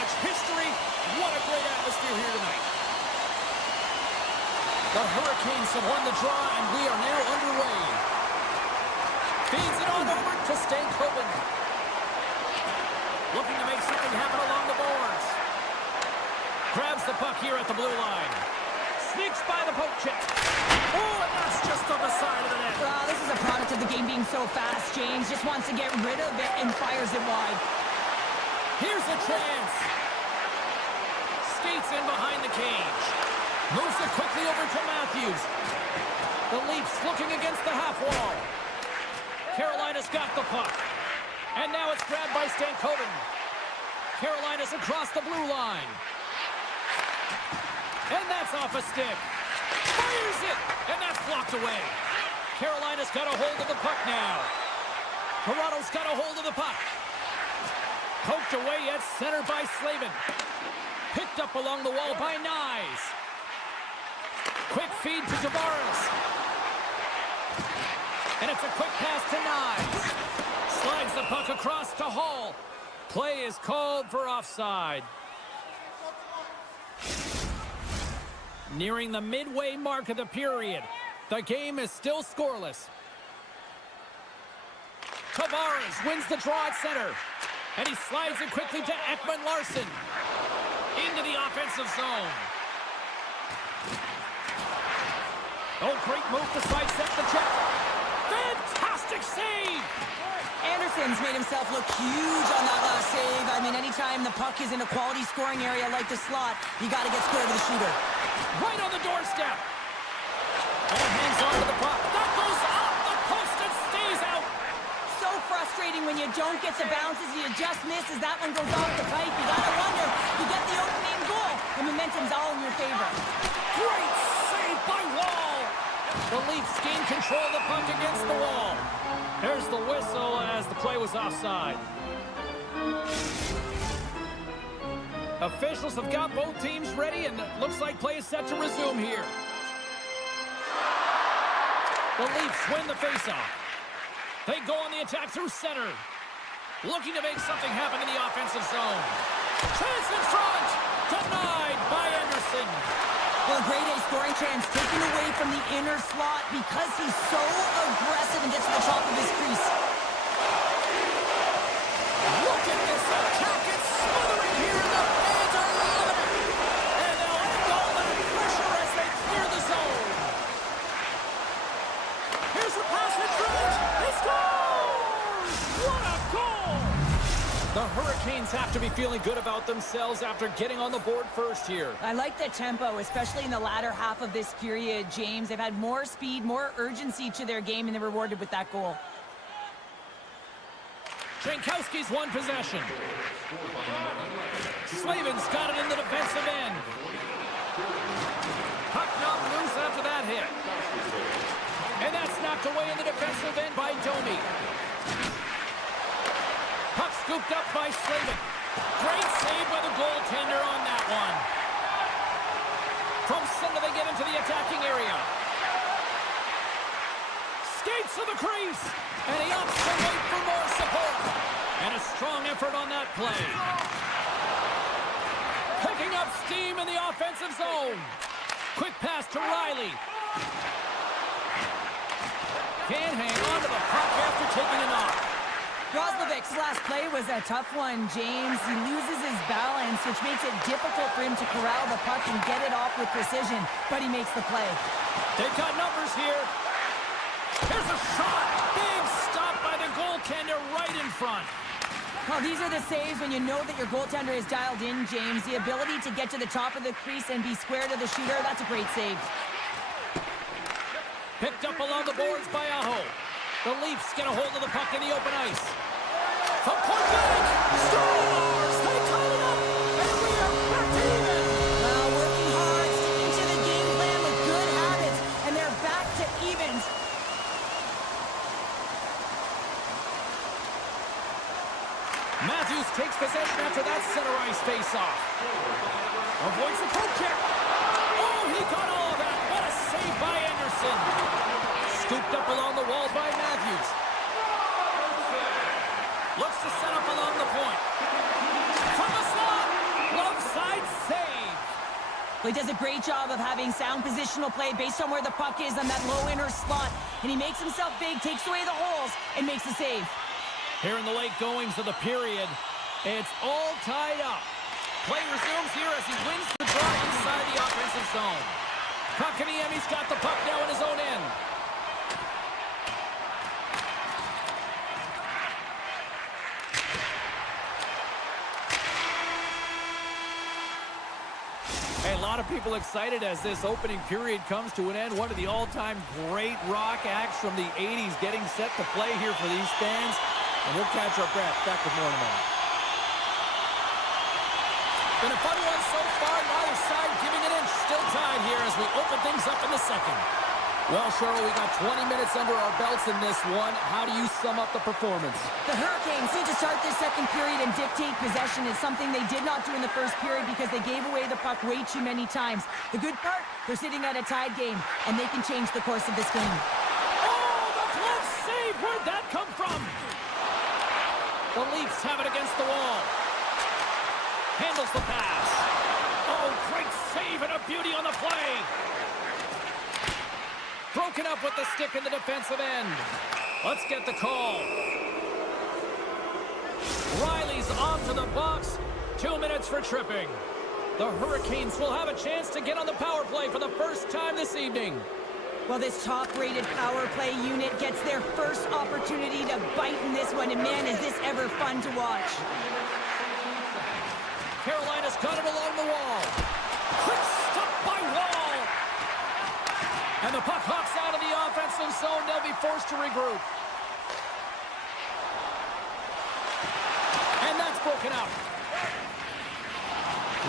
much history. What a great atmosphere here tonight. The Hurricanes have won the draw, and we are now underway. Feeds it on over to Stankoven. Looking to make something happen along the boards. Grabs the puck here at the blue line. Sneaks by the poke check. Oh, and that's just on the side of the net. Well, this is a product of the game being so fast. James just wants to get rid of it and fires it wide. Here's a chance. Skates in behind the cage. Moves it quickly over to Matthews. The Leafs looking against the half wall. Carolina's got the puck. And now it's grabbed by Stankoven. Carolina's across the blue line. And that's off a stick. Fires it! And that's blocked away. Carolina's got a hold of the puck now. Toronto's got a hold of the puck. Poked away at center by Slavin. Picked up along the wall by Nyes. Quick feed to Tavares. And it's a quick pass to Nyes. Slides the puck across to Hall. Play is called for offside. Nearing the midway mark of the period. The game is still scoreless. Tavares wins the draw at center. And he slides it quickly to Ekman-Larsson. Into the offensive zone. Oh, great move to sidestep the check. Fantastic save! Anderson's made himself look huge on that last save. I mean, anytime the puck is in a quality scoring area like the slot, you got to get square to the shooter. Right on the doorstep. And hangs on to the puck. That goes off the post and stays out. So frustrating when you don't get the bounces. You just miss as that one goes off the pipe. You got to wonder, you get the opening goal. The momentum's all in your favor. Great save by Wall. The Leafs gain control of the puck against the wall. There's the whistle as the play was offside. Officials have got both teams ready, and it looks like play is set to resume here. The Leafs win the faceoff. They go on the attack through center. Looking to make something happen in the offensive zone. Chance in front! Denied by Anderson. Well, a grade A scoring chance taken away from the inner slot because he's so aggressive and gets to the top of his crease. Look at this attack. It's smothering here. The fans are loving it. And they'll end all that pressure as they clear the zone. Here's the pass in front. He scores! What a goal! The Hurricanes have to be feeling good about themselves after getting on the board first here. I like the tempo, especially in the latter half of this period, James. They've had more speed, more urgency to their game, and they're rewarded with that goal. Jankowski's won possession. Slavin's got it in the defensive end. Puck knocked loose after that hit. And that's knocked away in the defensive end by Domi. Puck scooped up by Slavin. Great save by the goaltender on that one. From center they get into the attacking area. Skates to the crease. And he opts to wait for more support. And a strong effort on that play. Picking up steam in the offensive zone. Quick pass to Riley. Can't hang on to the puck after taking a knock. Roslovic's last play was a tough one, James. He loses his balance, which makes it difficult for him to corral the puck and get it off with precision, but he makes the play. They've got numbers here. Here's a shot. Big stop by the goaltender right in front. Well, these are the saves when you know that your goaltender is dialed in, James. The ability to get to the top of the crease and be square to the shooter, that's a great save. Picked up along the boards by Aho. The Leafs get a hold of the puck in the open ice. From point blank, scores! They tie it up, and we are back to even. Well, working hard, sticking to the game plan with good habits, and they're back to evens. Matthews takes possession after that center ice face-off. Avoids the poke check. Oh, he got all of that. What a save by Anderson. Scooped up along the wall by Matthews. Looks to set up along the point. From the slot, Well, he does a great job of having sound positional play based on where the puck is on that low inner slot. And he makes himself big, takes away the holes, and makes the save. Here in the late goings of the period, it's all tied up. Play resumes here as he wins the draw inside the offensive zone. Kotkaniemi's got the puck now in his own end. Hey, a lot of people excited as this opening period comes to an end. One of the all-time great rock acts from the 80s getting set to play here for these fans. And we'll catch our breath. Back with more in a moment. Been a fun one so far. Neither side giving an inch. Still tied here as we open things up in the second. Well, Cheryl, we got 20 minutes under our belts in this one. How do you sum up the performance? The Hurricanes need to start this second period and dictate possession. It's something they did not do in the first period because they gave away the puck way too many times. The good part, they're sitting at a tied game, and they can change the course of this game. Oh, the glove save! Where'd that come from? The Leafs have it against the wall. Handles the pass. Oh, great save and a beauty on the play. Broken up with the stick in the defensive end. Let's get the call. Riley's onto the box. 2 minutes for tripping. The Hurricanes will have a chance to get on the power play for the first time this evening. Well, this top-rated power play unit gets their first opportunity to bite in this one, and man, is this ever fun to watch. Carolina's got it along the wall. Quick stop by Wall. And the puck hops out of the offensive zone. They'll be forced to regroup. And that's broken out.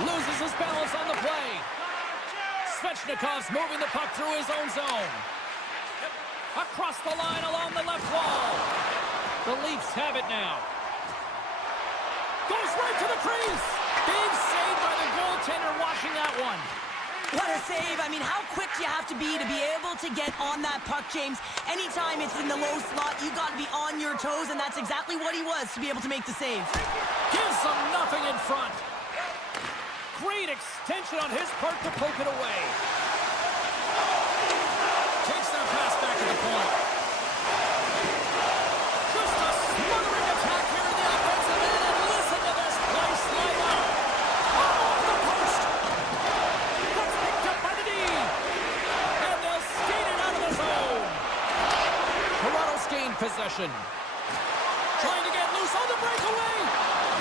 Loses his balance on the play. Svechnikov's moving the puck through his own zone. Across the line along the left wall. The Leafs have it now. Goes right to the crease. Big save by the goaltender watching that one. What a save. I mean, how quick do you have to be able to get on that puck, James? Anytime it's in the low slot, you got to be on your toes, and that's exactly what he was to be able to make the save. Gives them nothing in front. Great extension on his part to poke it away. Takes that pass back to the point. Just a smothering attack here in the offensive end, and listen to this play slide out. Oh, the post. That's picked up by the D. And they'll skate it out of the zone. Toronto's gained possession. Trying to get loose on the breakaway.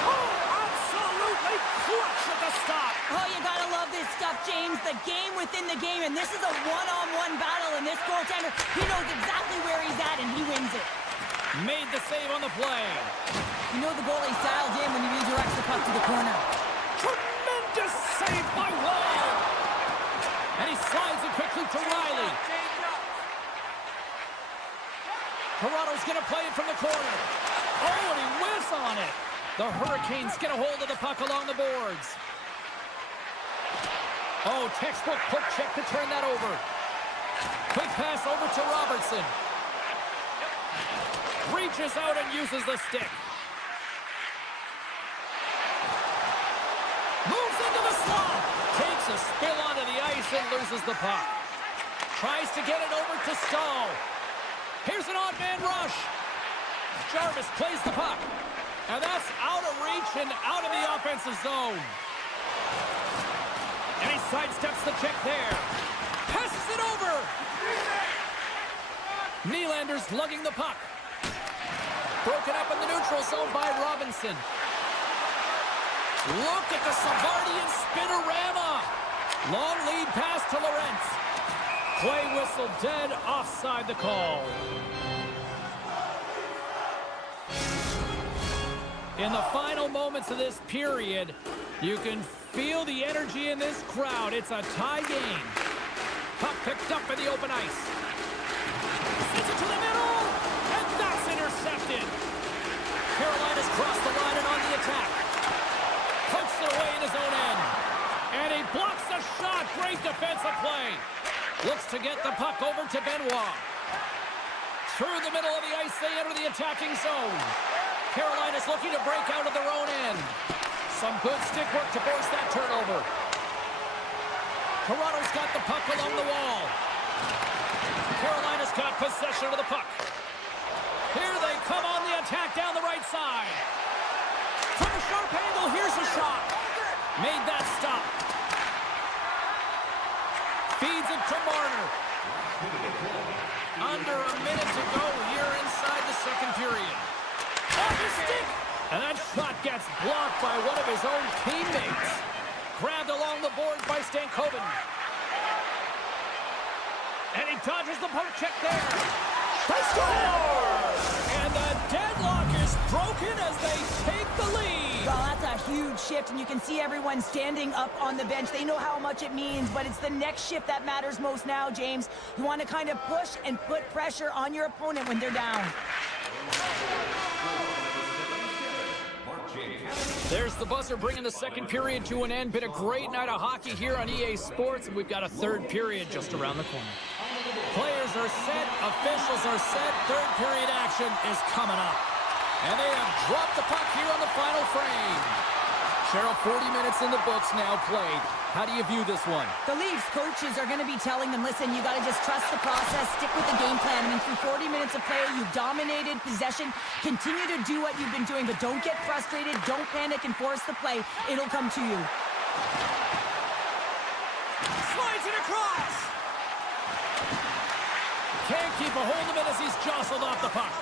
Oh, absolutely clutch at the stop. Oh, you gotta love this stuff, James. The game within the game, and this is a one-on-one battle, and this goaltender, he knows exactly where he's at, and he wins it. Made the save on the play. You know the goalie's dialed in when he redirects the puck to the corner. Tremendous save by Wall. And he slides it quickly to Riley. Toronto's going to play it from the corner. Oh, and he whiffs on it. The Hurricanes get a hold of the puck along the boards. Oh, textbook poke check to turn that over. Quick pass over to Robertson. Reaches out and uses the stick. Moves into the slot. Takes a spill onto the ice and loses the puck. Tries to get it over to Stahl. Here's an odd man rush. Jarvis plays the puck. And that's out of reach and out of the offensive zone. And he sidesteps the check there. Passes it over. Nylander's lugging the puck. Broken up in the neutral zone by Robinson. Look at the Savardian spinorama. Long lead pass to Lorentz. Play whistle dead, offside the call. In the final moments of this period, you can feel the energy in this crowd. It's a tie game. Puck picked up in the open ice. Sends it to the middle, and that's intercepted. Carolina's crossed the line and on the attack. Pokes it away in his own end. And he blocks the shot. Great defensive play. Looks to get the puck over to Benoit. Through the middle of the ice, they enter the attacking zone. Carolina's looking to break out of their own end. Some good stick work to force that turnover. Toronto's got the puck along the wall. Carolina's got possession of the puck. Here they come on the attack down the right side. From a sharp angle, here's a shot. Made that stop. Feeds it to Marner. Under a minute to go here inside the second period. Off his stick! And that shot gets blocked by one of his own teammates. Grabbed along the boards by Stankoven. And he dodges the poke check there. They score! And the deadlock is broken as they take the lead. Well, that's a huge shift, and you can see everyone standing up on the bench. They know how much it means, but it's the next shift that matters most now, James. You want to kind of push and put pressure on your opponent when they're down. There's the buzzer bringing the second period to an end. Been a great night of hockey here on EA Sports, and we've got a third period just around the corner. Players are set, officials are set, third period action is coming up. And they have dropped the puck here on the final frame. Cheryl, 40 minutes in the books now played. How do you view this one? The Leafs coaches are going to be telling them, listen, you got to just trust the process, stick with the game plan. I mean, through 40 minutes of play, you've dominated possession. Continue to do what you've been doing, but don't get frustrated. Don't panic and force the play. It'll come to you. Slides it across. Can't keep a hold of it as he's jostled off the puck.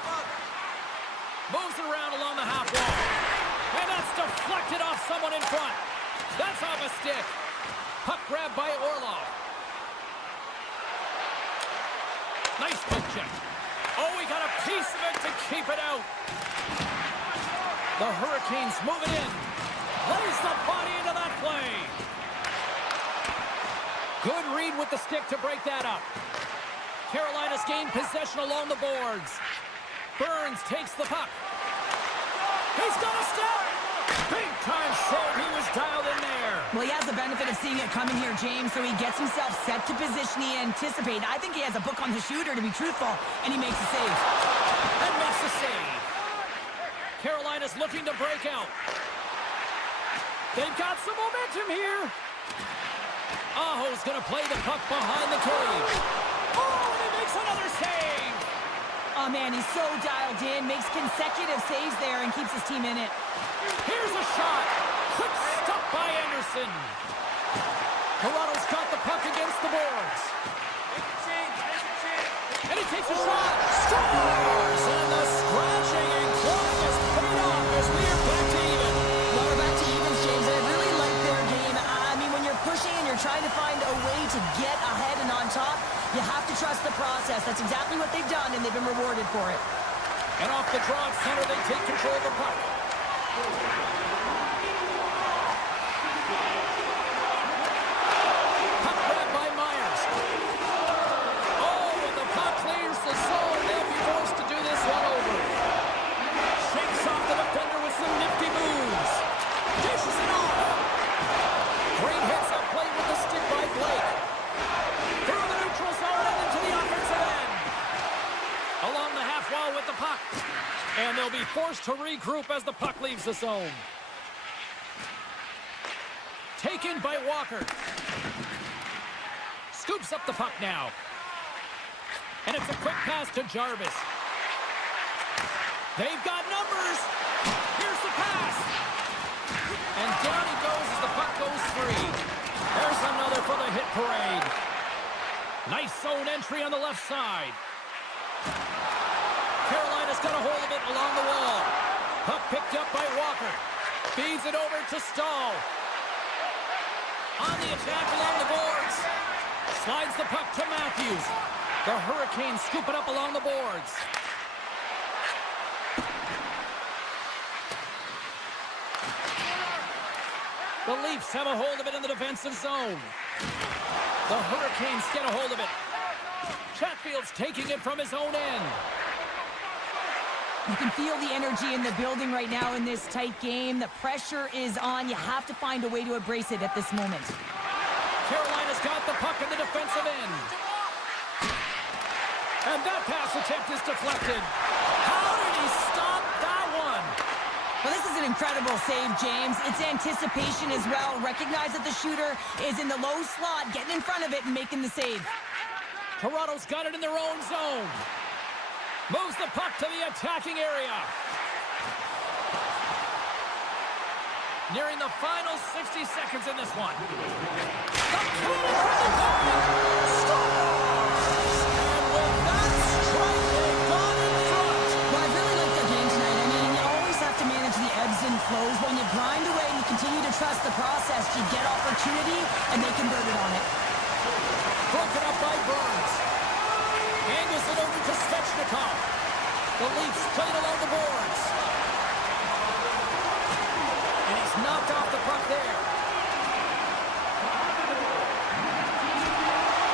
Moves it around along the half wall. And that's deflected off someone in front. That's off a stick. Puck grab by Orlov. Nice poke check. Oh, he got a piece of it to keep it out. The Hurricanes move it in. Lays the body into that play. Good read with the stick to break that up. Carolina's gained possession along the boards. Burns takes the puck. He's got a step. Big time save. He was dialed in there. Well, he has the benefit of seeing it coming here, James, so he gets himself set to position he anticipated. I think he has a book on the shooter, to be truthful, and he makes a save. And makes the save. Carolina's looking to break out. They've got some momentum here. Aho's going to play the puck behind the cage. Oh, and he makes another save. Oh, man, he's so dialed in, makes consecutive saves there, and keeps his team in it. Here's a shot. Quick stop by Anderson. Toronto's got the puck against the boards. And he takes a shot. Scores! And the scratching and clawing is paid off as we are back to even. Well, we're back to evens, James. I really like their game. I mean, when you're pushing and you're trying to find a way to get ahead and on top, you have to trust the process. That's exactly what they've done, and they've been rewarded for it. And off the draw at center, they take control of the puck. Puck grab by Myers. Oh, and the puck clears the zone. They'll be forced to do this one over. Shakes off the defender with some nifty moves. Dishes it off. Great hits up play with the stick by Blake. Through the neutral zone and into the offensive end. Along the half wall with the puck. And they'll be forced to regroup as the puck leaves the zone. Taken by Walker. Scoops up the puck now. And it's a quick pass to Jarvis. They've got numbers. Here's the pass. And down he goes as the puck goes free. There's another for the hit parade. Nice zone entry on the left side. Carolina's got a hold of it along the wall. Puck picked up by Walker. Feeds it over to Stahl. On the attack along the boards. Slides the puck to Matthews. The Hurricanes scoop it up along the boards. The Leafs have a hold of it in the defensive zone. The Hurricanes get a hold of it. Chatfield's taking it from his own end. You can feel the energy in the building right now in this tight game. The pressure is on. You have to find a way to embrace it at this moment. Carolina's got the puck in the defensive end. And that pass attempt is deflected. How did he stop that one? Well, this is an incredible save, James. It's anticipation as well. Recognize that the shooter is in the low slot, getting in front of it and making the save. Toronto's got it in their own zone. Moves the puck to the attacking area. Nearing the final 60 seconds in this one. The and with that strike, they got in front. Well, I really like their game tonight. I mean, you always have to manage the ebbs and flows. When you grind away and you continue to trust the process, you get opportunity, and they converted on it. Broken up by Burns. Angles it over to Svechnikov. The Leafs played along the boards. And he's knocked off the puck there.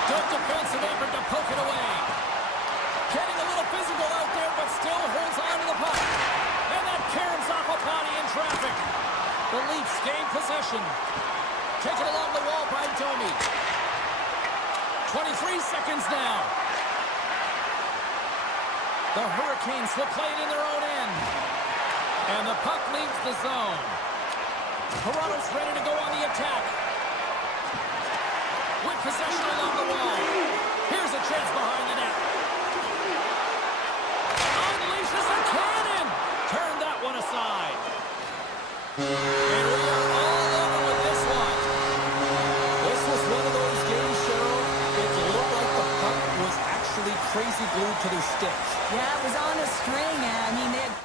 Good defensive effort to poke it away. Getting a little physical out there, but still holds on to the puck. And that caroms off a body in traffic. The Leafs gain possession. Taken along the wall by Domi. 23 seconds now. The Hurricanes will play it in their own end. And the puck leaves the zone. Toronto's ready to go on the attack. With possession along the wall. Here's a chance behind the net. Unleashes a cannon. Turn that one aside. And we are all over with this one. This was one of those games, Cheryl. It looked like the puck was actually crazy glued to their sticks. Yeah, it was on a string. I mean, they had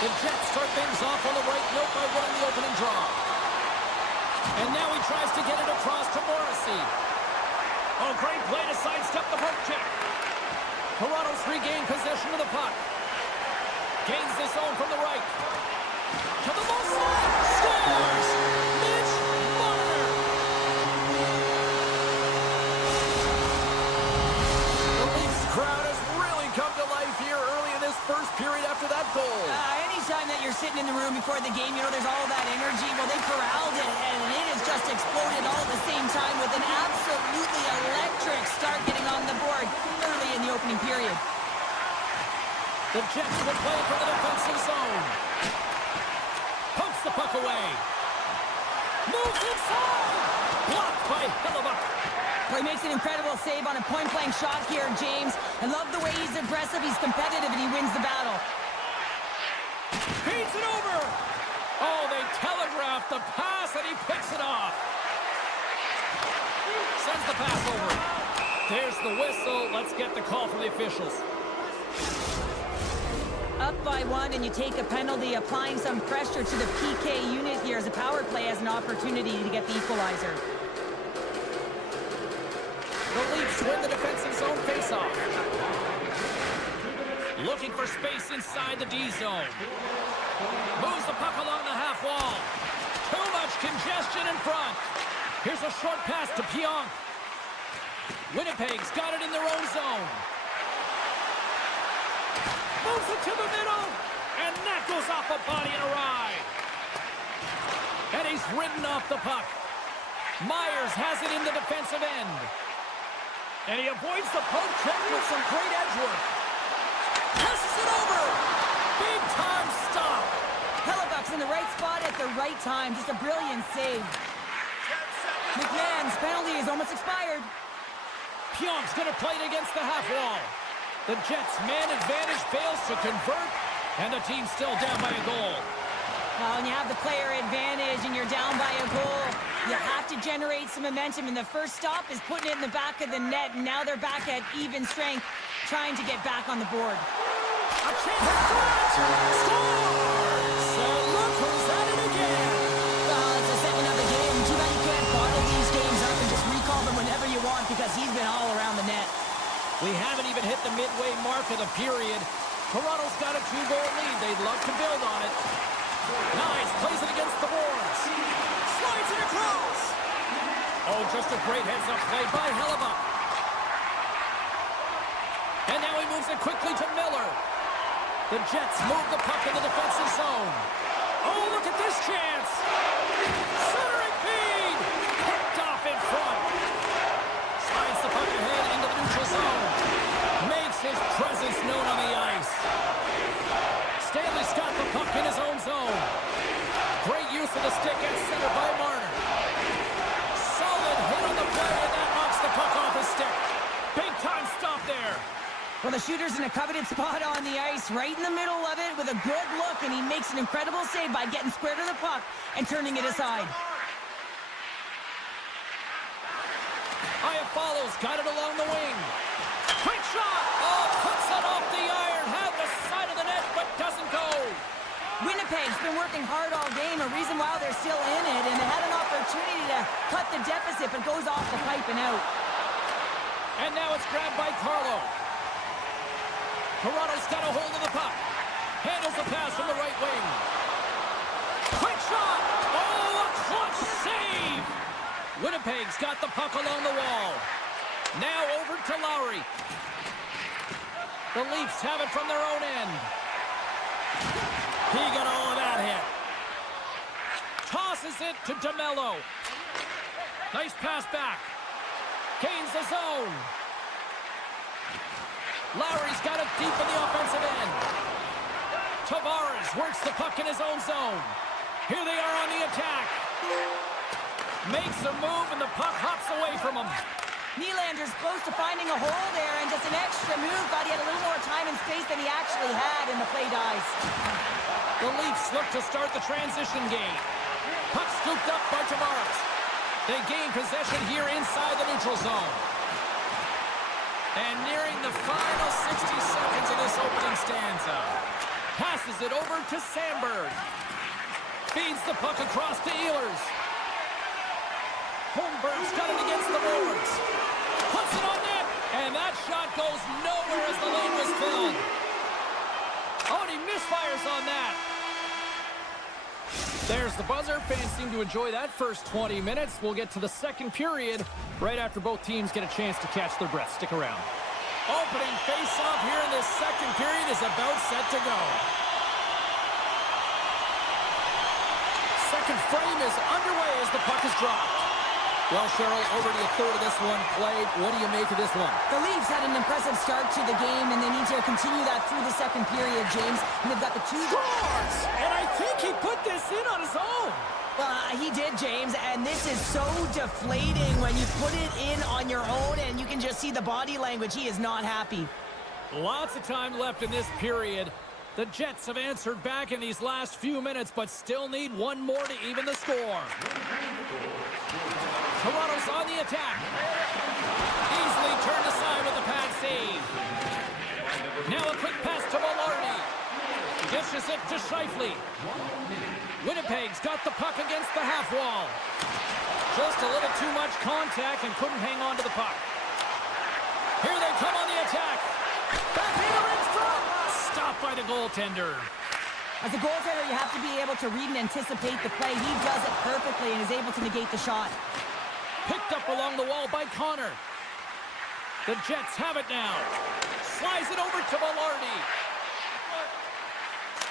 The Jets start things off on the right note by winning the opening draw. And now he tries to get it across to Morrissey. Oh, great play to sidestep the poke check. Toronto's regained possession of the puck. Gains the zone from the right. To the low side. Scores! Mitch Marner! The Leafs crowd has really come to life here early in this first period after that goal. Anytime that you're sitting in the room before the game, you know, there's all that energy. Well, they corralled it, and it has just exploded all at the same time with an absolutely electric start getting on the board early in the opening period. The Jets will play for the defensive zone. Pumps the puck away. Moves inside. Blocked by Hellebuyck. Well, he makes an incredible save on a point-blank shot here, James. I love the way he's aggressive, he's competitive, and he wins the battle. Feeds it over. Oh, they telegraphed the pass, and he picks it off. Sends the pass over. There's the whistle. Let's get the call from the officials. Up by one, and you take a penalty, applying some pressure to the PK unit here as the power play has an opportunity to get the equalizer. The Leafs win the defensive zone faceoff. Looking for space inside the D zone. Moves the puck along the half wall. Too much congestion in front. Here's a short pass to Pionk. Winnipeg's got it in their own zone. Moves it to the middle, and that goes off a body and a ride. And he's ridden off the puck. Myers has it in the defensive end. And he avoids the poke check with some great edge work. Passes it over. Big time stop. Hellebuyck's in the right spot at the right time. Just a brilliant save. McMahon's penalty is almost expired. Pionk's going to play it against the half wall. The Jets' man advantage fails to convert, and the team's still down by a goal. Well, when you have the player advantage and you're down by a goal, you have to generate some momentum, and the first stop is putting it in the back of the net, and now they're back at even strength, trying to get back on the board. A chance at front! Scores! So look who's at it again! Well, it's the second of the game. Too bad you can't bottle these games up and just recall them whenever you want, because he's been all around the net. We haven't even hit the midway mark of the period. Toronto's got a 2-goal lead. They'd love to build on it. Nice, plays it against the boards. Slides it across. Oh, just a great heads-up play by Hellebuyck. And now he moves it quickly to Miller. The Jets move the puck in the defensive zone. Oh, look at this chance. Centering feed. Picked off in front. Slides the puck ahead into the neutral zone. Makes his presence known on the ice. Stanley's got the puck in his own zone. Great use of the stick at center by Marner. Solid hit on the play, and that knocks the puck off his stick. Big time stop there. Well, the shooter's in a coveted spot on the ice, right in the middle of it with a good look, and he makes an incredible save by getting square to the puck and turning it aside. Aya follows, got it along the wing. Quick shot! Oh, puts it off the iron, had the side of the net, but doesn't go. Winnipeg's been working hard all game, a reason why they're still in it, and they had an opportunity to cut the deficit, but goes off the pipe and out. And now it's grabbed by Carlo. Toronto's got a hold of the puck. Handles the pass from the right wing. Quick shot! Oh, a clutch save! Winnipeg's got the puck along the wall. Now over to Lowry. The Leafs have it from their own end. He got all of that hit. Tosses it to DeMello. Nice pass back. Gains the zone. Lowry's got it deep in the offensive end. Tavares works the puck in his own zone. Here they are on the attack. Makes a move, and the puck hops away from him. Nylander's close to finding a hole there, and just an extra move. Thought he had a little more time and space than he actually had, and the play dies. The Leafs look to start the transition game. Puck scooped up by Tavares. They gain possession here inside the neutral zone. And nearing the final 60 seconds of this opening stanza. Passes it over to Sandberg. Feeds the puck across to Ehlers. Holmberg's got it against the boards. Puts it on net. And that shot goes nowhere as the lane was filled. Oh, and he misfires on that. There's the buzzer. Fans seem to enjoy that first 20 minutes. We'll get to the second period right after both teams get a chance to catch their breath. Stick around. Opening face-off here in this second period is about set to go. Second frame is underway as the puck is dropped. Well, Cheryl, over to a third of this one played. What do you make of this one? The Leafs had an impressive start to the game, and they need to continue that through the second period, James. And they've got the two... Scores! And I think he put this in on his own. Well, he did, James, and this is so deflating when you put it in on your own, and you can just see the body language. He is not happy. Lots of time left in this period. The Jets have answered back in these last few minutes, but still need one more to even the score. Toronto's on the attack. Easily turned aside with the pad save. Now a quick pass to Maloney. Dishes it to Scheifele. Winnipeg's got the puck against the half wall. Just a little too much contact and couldn't hang on to the puck. Here they come on the attack. Backhander in front. Stopped by the goaltender. As a goaltender, you have to be able to read and anticipate the play. He does it perfectly and is able to negate the shot. Picked up along the wall by Connor. The Jets have it now. Slides it over to Maloney.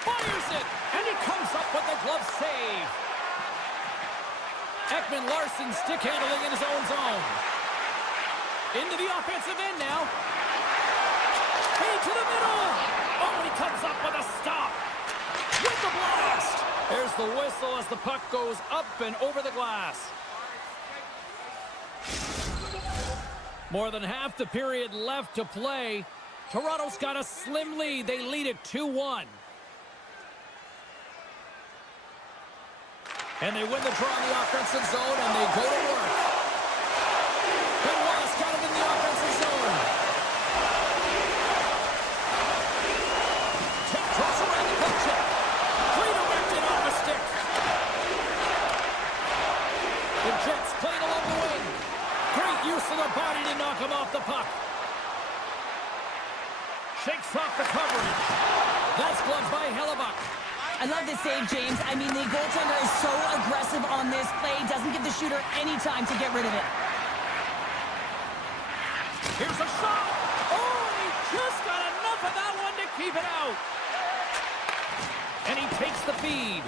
Fires it, and he comes up with the glove save. Ekman-Larsson stick handling in his own zone. Into the offensive end now. Feed to the middle. Oh, and he comes up with a stop. With the blast. There's the whistle as the puck goes up and over the glass. More than half the period left to play. Toronto's got a slim lead. They lead it 2-1. And they win the draw in the offensive zone, and they go to work. Benoit's got it in the offensive zone. Tiptoes around the puck check. Redirected off the stick. The Jets playing along the wing. Great use of the body to knock him off the puck. Shakes off the coverage. That's gloved by Hellebuck. I love this save, James. I mean, the goaltender is so aggressive on this play. Doesn't give the shooter any time to get rid of it. Here's a shot. Oh, he just got enough of that one to keep it out. And he takes the feed.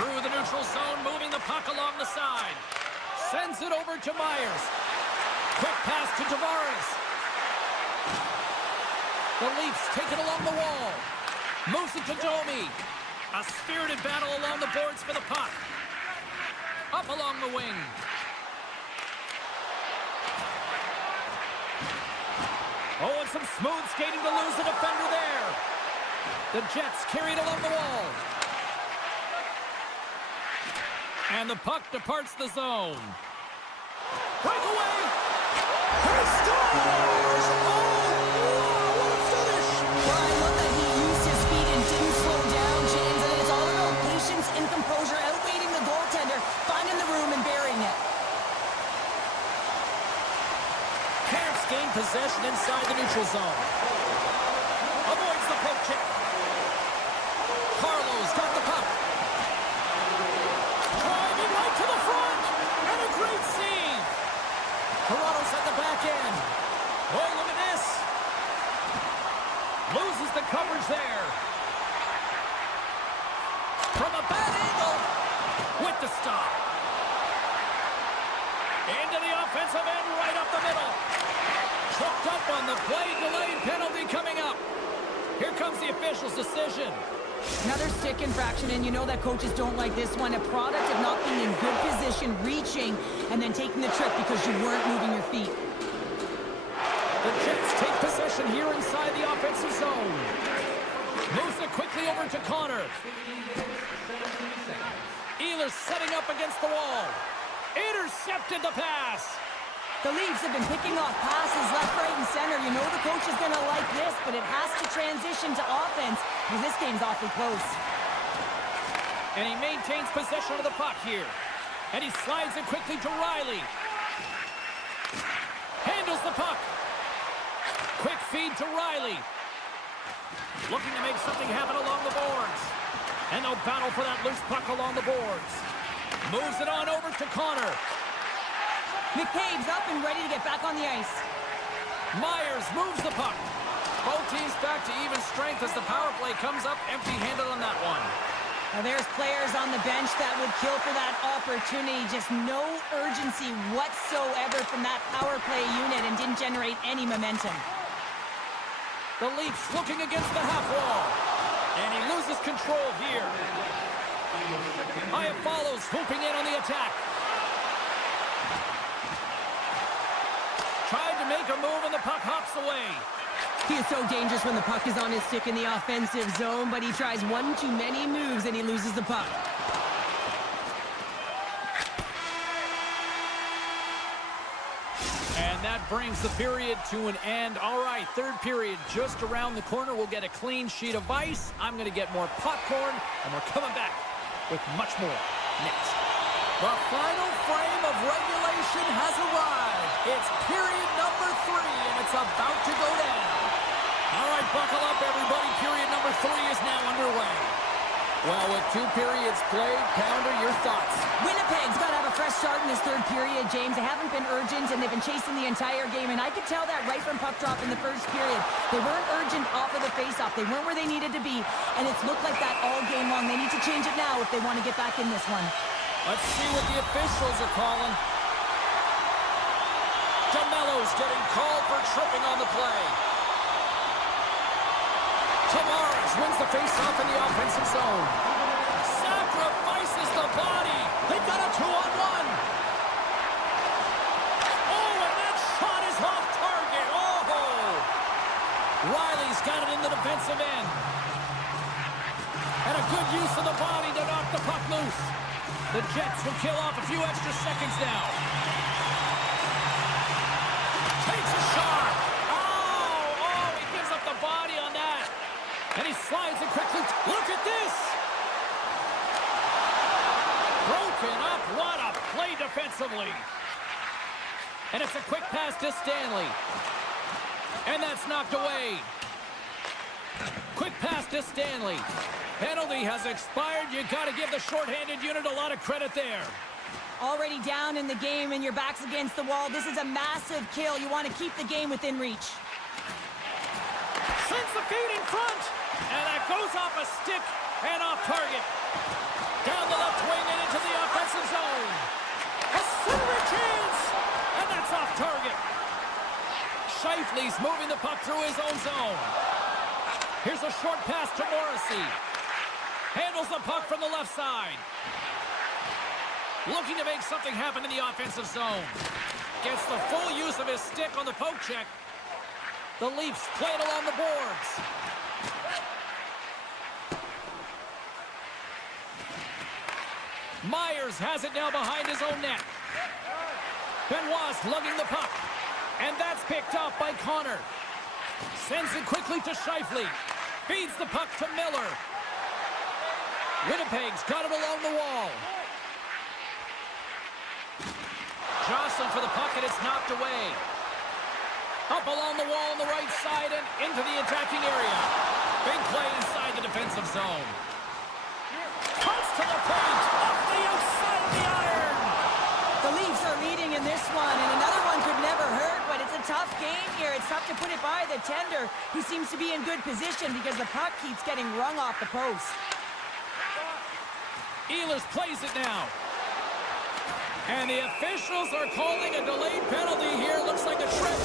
Through the neutral zone, moving the puck along the side. Sends it over to Myers. Quick pass to Tavares. The Leafs take it along the wall. Moves it to Domi. A spirited battle along the boards for the puck. Up along the wing. Oh, and some smooth skating to lose the defender there. The Jets carried along the wall. And the puck departs the zone. Breakaway. He scores! Oh, wow, what a finish! Well, I love that he used his speed and didn't slow down, James. And it's all about patience and composure, outweighing the goaltender, finding the room and burying it. Canucks gain possession inside the neutral zone. Avoids the poke check. Carlo's got the puck. Driving right to the front. And a great save. Toronto's at the back end. Oh, look at this. Loses the coverage there. From a bad angle. With the stop. Into the offensive end, right up the middle. Choked up on the play, delayed penalty coming up. Here comes the official's decision. Another stick infraction, and you know that coaches don't like this one. A product of not being in good position, reaching, and then taking the trip because you weren't moving your feet. The Jets take possession here inside the offensive zone. Moves it quickly over to Connor. Ehlers setting up against the wall. Intercepted the pass. The Leafs have been picking off passes left, right, and center. You know the coach is going to like this, but it has to transition to offense because this game's awfully close. And he maintains possession of the puck here. And he slides it quickly to Riley. Handles the puck. Quick feed to Riley. Looking to make something happen along the boards. And they'll battle for that loose puck along the boards. Moves it on over to Connor. McCabe's up and ready to get back on the ice. Myers moves the puck. Both teams back to even strength as the power play comes up empty-handed on that one. Now there's players on the bench that would kill for that opportunity. Just no urgency whatsoever from that power play unit and didn't generate any momentum. The Leafs looking against the half wall. And he loses control here. Haya follows, swooping in on the attack. Tried to make a move and the puck hops away. He is so dangerous when the puck is on his stick in the offensive zone, but he tries one too many moves and he loses the puck. And that brings the period to an end. All right, third period just around the corner. We'll get a clean sheet of ice. I'm going to get more popcorn, and we're coming back with much more next. The final frame of regulation has arrived. It's period number 3, and it's about to go down. All right, buckle up, everybody. Period number 3 is now underway. Well, with 2 periods played, Pounder, your thoughts? Winnipeg's got to have a fresh start in this third period, James. They haven't been urgent, and they've been chasing the entire game, and I could tell that right from puck drop in the first period. They weren't urgent off of the faceoff. They weren't where they needed to be, and it's looked like that all game long. They need to change it now if they want to get back in this one. Let's see what the officials are calling. DeMello's getting called for tripping on the play. Tavares wins the faceoff in the offensive zone. Sacrifices the body. They've got a 2-on-1. Oh, and that shot is off target. Oh! Riley's got it in the defensive end. And a good use of the body to knock the puck loose. The Jets will kill off a few extra seconds now. Takes a shot. Oh, he gives up the body on that. And he slides it quickly. Look at this. Broken up. What a play defensively. And it's a quick pass to Stanley. And that's knocked away. Quick pass to Stanley. Penalty has expired. You got to give the shorthanded unit a lot of credit there. Already down in the game and your back's against the wall. This is a massive kill. You want to keep the game within reach. Sends the feed in front. And that goes off a stick and off target. Down the left wing and into the offensive zone. A centering chance. And that's off target. Scheifele's moving the puck through his own zone. Here's a short pass to Morrissey. Handles the puck from the left side. Looking to make something happen in the offensive zone. Gets the full use of his stick on the poke check. The Leafs play it along the boards. Myers has it now behind his own net. Benoit's lugging the puck. And that's picked up by Connor. Sends it quickly to Scheifele. Feeds the puck to Miller. Winnipeg's got it along the wall. Jostling for the puck, and it's knocked away. Up along the wall on the right side and into the attacking area. Big play inside the defensive zone. Cuts to the point, off the outside of the iron. The Leafs are leading in this one, and another one could never hurt, but it's a tough game here. It's tough to put it by the tender, who seems to be in good position because the puck keeps getting rung off the post. Ehlers plays it now. And the officials are calling a delayed penalty here. Looks like a trip.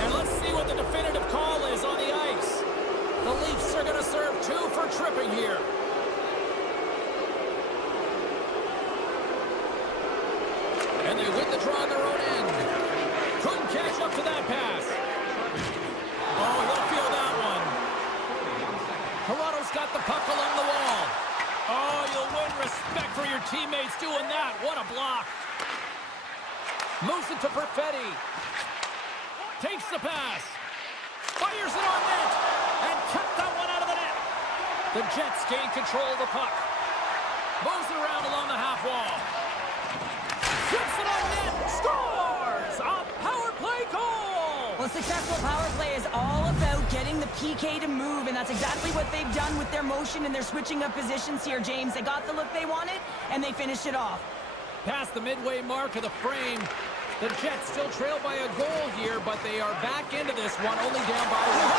And let's see what the definitive call is on the ice. The Leafs are going to serve 2 for tripping here. And they win the draw on their own end. Couldn't catch up to that pass. Oh, he'll feel that one. Toronto's got the puck along the wall. Oh, you'll win respect for your teammates doing that. What a block. Moves it to Perfetti. Takes the pass. Fires it on net. And kept that one out of the net. The Jets gain control of the puck. Moves it around along the half wall. Puts it on net. Scores! A power play goal! Well, successful power play is all about getting the PK to move, and that's exactly what they've done with their motion and their switching of positions here, James. They got the look they wanted, and they finished it off. Past the midway mark of the frame. The Jets still trail by a goal here, but they are back into this one, only down by one.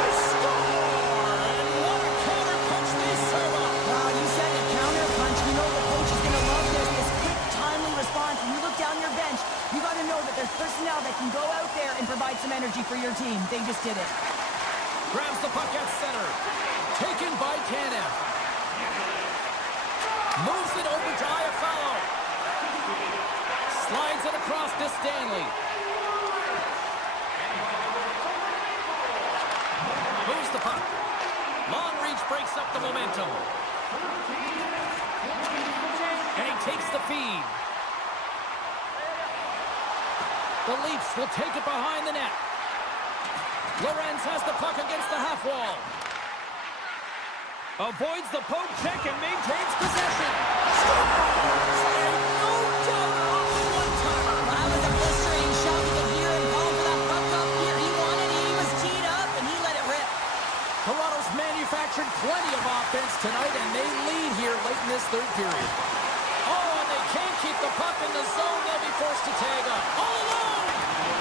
They score! And what a counter punch they serve up! Wow, you said it, counter punch. You know the coach is going to love this quick, timely response. When you look down your bench, you got to know that there's personnel that can go out there and provide some energy for your team. They just did it. Grabs the puck at center. Taken by Tanev. Moves it over to Iafallo. Slides it across to Stanley. Moves the puck. Long reach breaks up the momentum. And he takes the feed. The Leafs will take it behind the net. Lorenz has the puck against the half wall. Avoids the poke check and maintains possession. Scores! And no doubt off the one-timer. Well, that was a blistering shot. You could hear him calling for that puck up here. He wanted it. He was teed up, and he let it rip. Toronto's manufactured plenty of offense tonight, and they lead here late in this third period. Oh, and they can't keep the puck in the zone. They'll be forced to tag up. All alone!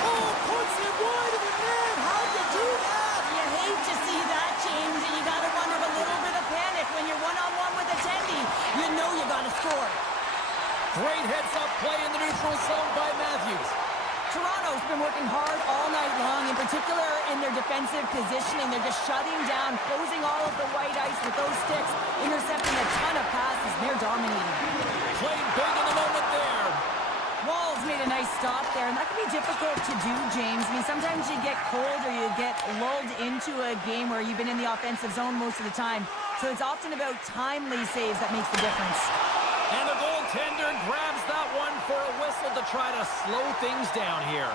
Oh, puts it wide of the net. How'd you do that? You hate to see that, James, and you got to wonder a little bit of panic when you're one-on-one with a Tendy. You know you got to score. Great heads-up play in the neutral zone by Matthews. Toronto's been working hard all night long, in particular in their defensive positioning. They're just shutting down, closing all of the white ice with those sticks, intercepting a ton of passes. They're dominating. Played big in the moment there. Walls made a nice stop there, and that can be difficult to do, James. I mean, sometimes you get cold or you get lulled into a game where you've been in the offensive zone most of the time. So it's often about timely saves that makes the difference. And the goaltender grabs that one for a whistle to try to slow things down here.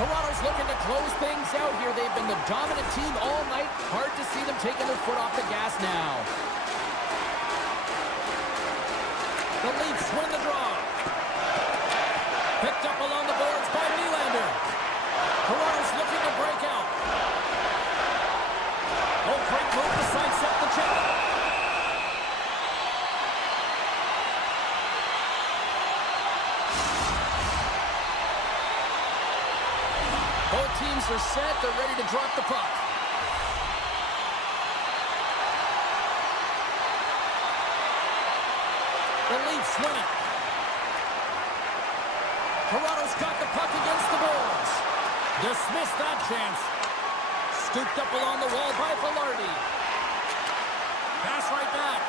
Toronto's looking to close things out here. They've been the dominant team all night. Hard to see them taking their foot off the gas now. The Leafs win the draw. Picked up along the boards by Nylander. Toronto's looking to break out. Oh, great move to sidestep the check. Both teams are set. They're ready to drop the puck. The Leafs win it. Toronto's got the puck against the boards. Dismissed that chance. Scooped up along the wall by Velarde. Pass right back.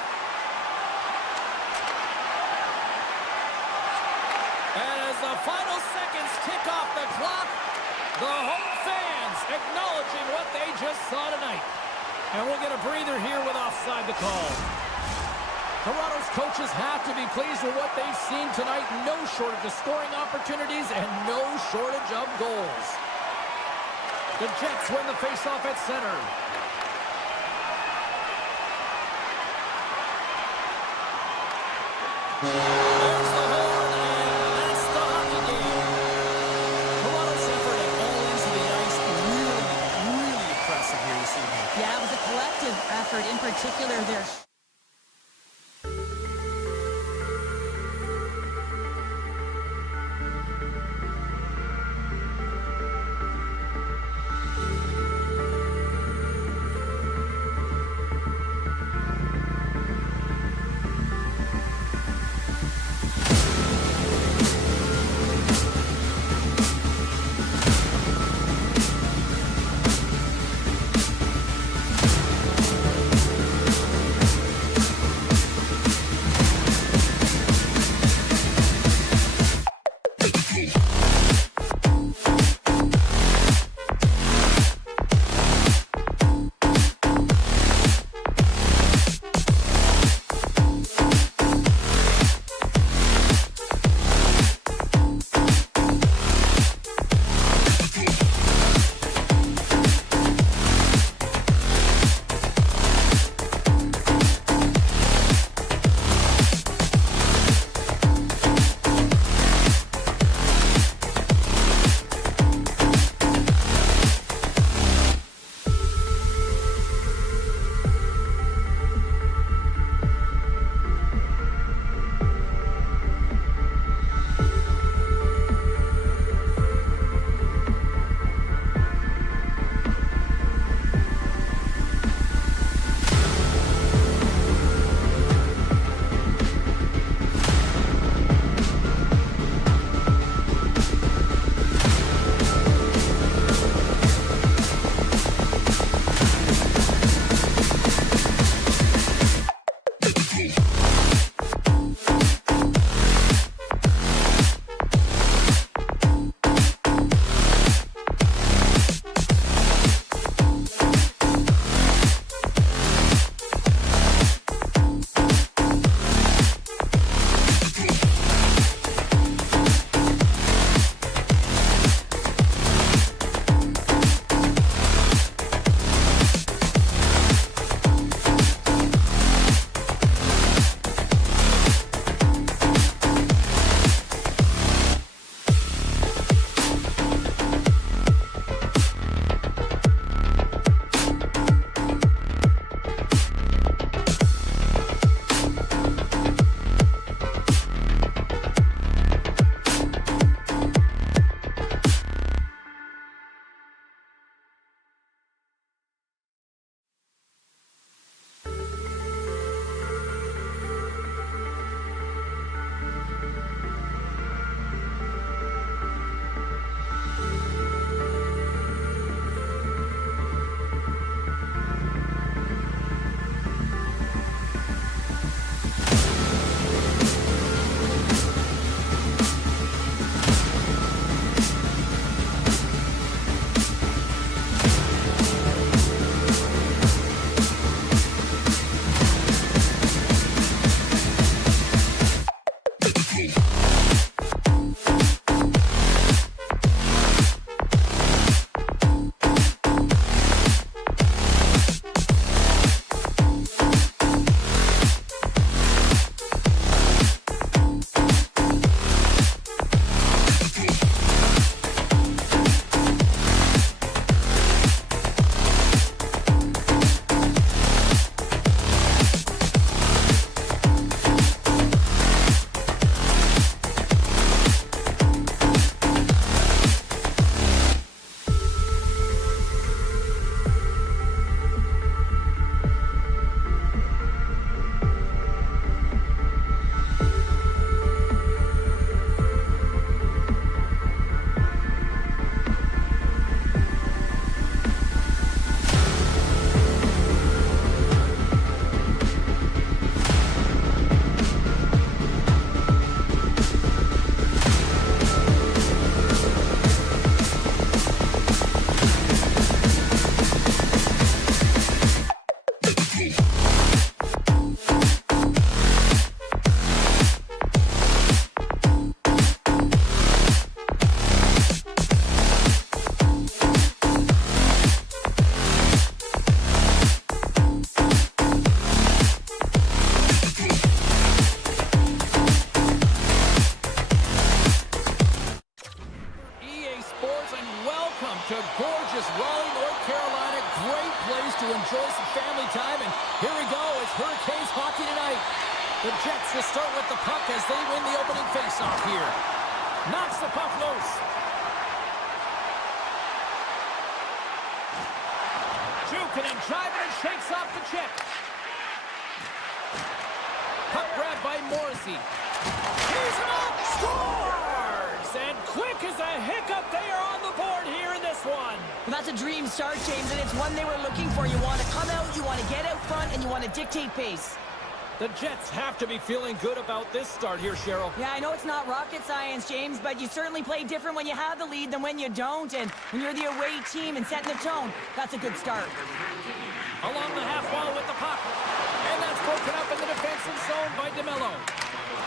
And as the final seconds tick off the clock, the home fans acknowledging what they just saw tonight. And we'll get a breather here with offside the call. Toronto's coaches have to be pleased with what they've seen tonight. No shortage of scoring opportunities and no shortage of goals. The Jets win the faceoff at center. There's the horn, and that's the hockey game. Toronto's effort at all ends of the ice really impressive here this evening. Yeah, it was a collective effort, in particular their gorgeous Raleigh, North Carolina. Great place to enjoy some family time. And here we go. It's Hurricanes hockey tonight. The Jets will start with the puck as they win the opening faceoff here. Knocks the puck loose. Jukin and driving and shakes off the check. Puck grabbed by Morrissey. He's up, scores! And quick as a hiccup, they are on the board here in this one. Well, that's a dream start, James, and it's one they were looking for. You want to come out, you want to get out front, and you want to dictate pace. The Jets have to be feeling good about this start here, Cheryl. Yeah, I know it's not rocket science, James, but you certainly play different when you have the lead than when you don't. And when you're the away team and setting the tone, that's a good start. Along the half wall with the puck. And that's broken up in the defensive zone by DeMello.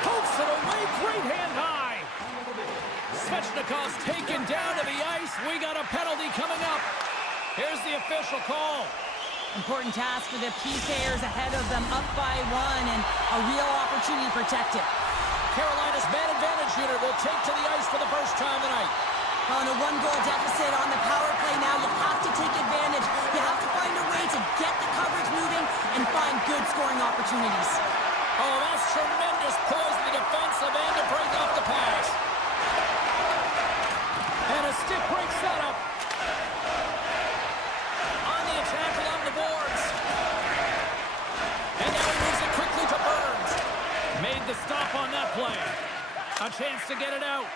Pokes it away, great hand high. Svechnikov's taken down to the ice. We got a penalty coming up. Here's the official call. Important task for the PKers ahead of them, up by 1, and a real opportunity to protect it. Carolina's man advantage unit will take to the ice for the first time tonight. On a 1-goal deficit on the power play now, you have to take advantage. You have to find a way to get the coverage moving and find good scoring opportunities. Oh, that's tremendous poise in the defensive end to break off the pass. And a stick break setup. On the attack along the boards. And now he moves it quickly to Burns. Made the stop on that play. A chance to get it out.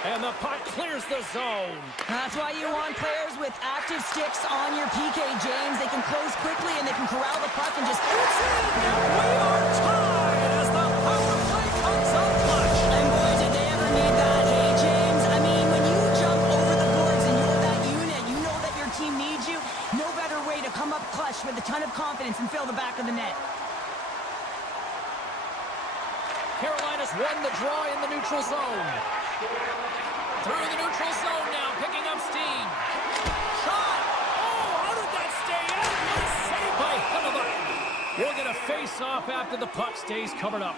And the puck clears the zone. That's why you want players with active sticks on your PK, James. They can close quickly and they can corral the puck and just... It's in, and we are tied as the power play comes up clutch. And boy, did they ever need that, hey, James? I mean, when you jump over the boards and you're that unit, you know that your team needs you. No better way to come up clutch with a ton of confidence and fill the back of the net. Carolina's won the draw in the neutral zone. Through the neutral zone now, picking up steam. Shot! Oh, how did that stay in? Nice save by Hellebuck. We'll get a face-off after the puck stays covered up.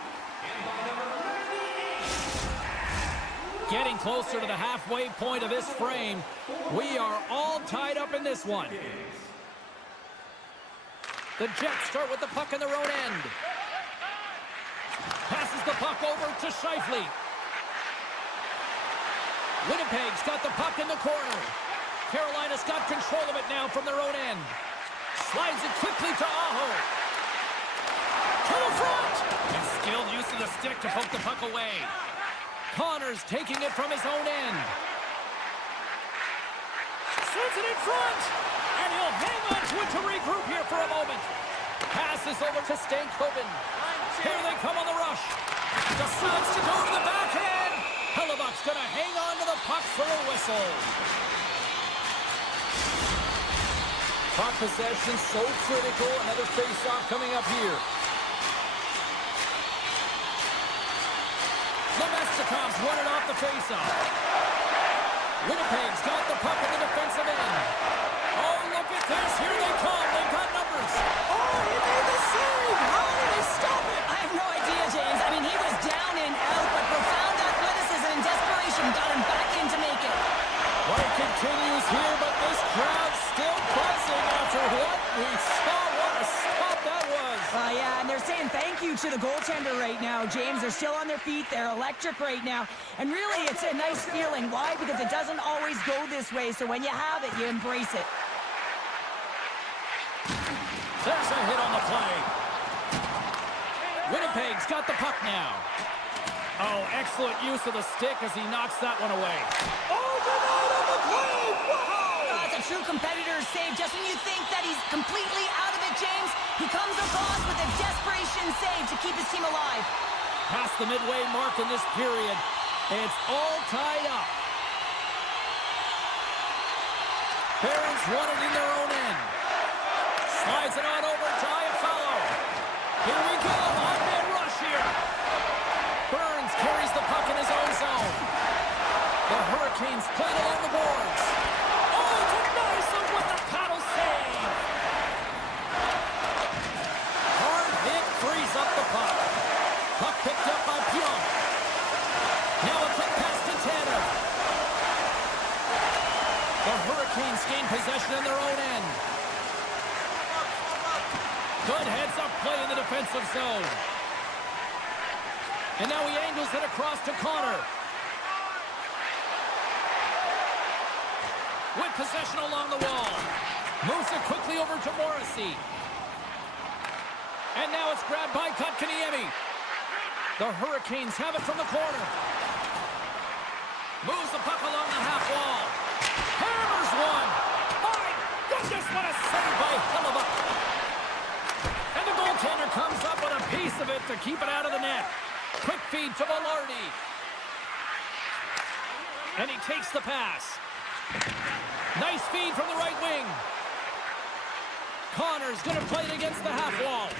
Getting closer to the halfway point of this frame. We are all tied up in this one. The Jets start with the puck in their own end. Passes the puck over to Scheifele. Winnipeg's got the puck in the corner. Carolina's got control of it now from their own end. Slides it quickly to Aho. To the front! And skilled use of the stick to poke the puck away. Connors taking it from his own end. Sends it in front! And he'll hang on to it to regroup here for a moment. Passes over to Stankoven. Here they come on the rush. Decides to go to the backhand. Hellebuck's going to hang on to the puck for a whistle. Puck possession so critical. Another face-off coming up here. Lemesnikov's won it off the face-off. Winnipeg's got the puck in the defensive end. Oh, look at this. Here they come. They've got numbers. Oh, he made the save! How did he stop it? I have no idea, James. I mean, he was down and out, but profound athleticism and desperation got him back in to make it. Play continues here, but this crowd still buzzing after what we saw. What a stop that was. Yeah, and they're saying thank you to the goaltender right now, James. They're still on their feet. They're electric right now. And really, it's a nice feeling. Why? Because it doesn't always go this way, so when you have it, you embrace it. There's a hit on the play. Winnipeg's got the puck now. Oh, excellent use of the stick as he knocks that one away. Oh, denied on the play! Wow! That's a true competitor's save. Just when you think that he's completely out of it, James, he comes across with a desperation save to keep his team alive. Past the midway mark in this period. It's all tied up. Barons won it in their own end. Slides it on over to Iafallo. Here we go. On-man rush here. Burns carries the puck in his own zone. The Hurricanes playing along the boards. Oh, denies them with the paddle save. Hard hit frees up the puck. Puck picked up by Pionk. Now a quick pass to Tanner. The Hurricanes gain possession in their own end. Good heads-up play in the defensive zone. And now he angles it across to Connor. With possession along the wall. Moves it quickly over to Morrissey. And now it's grabbed by Kotkaniemi. The Hurricanes have it from the corner. Moves the puck along the half wall. Hammers one. My goodness, what a save by Hellebuyck. And the goaltender comes up with a piece of it to keep it out of the net. Quick feed to Velarde. And he takes the pass. Nice feed from the right wing. Connor's going to play it against the half wall.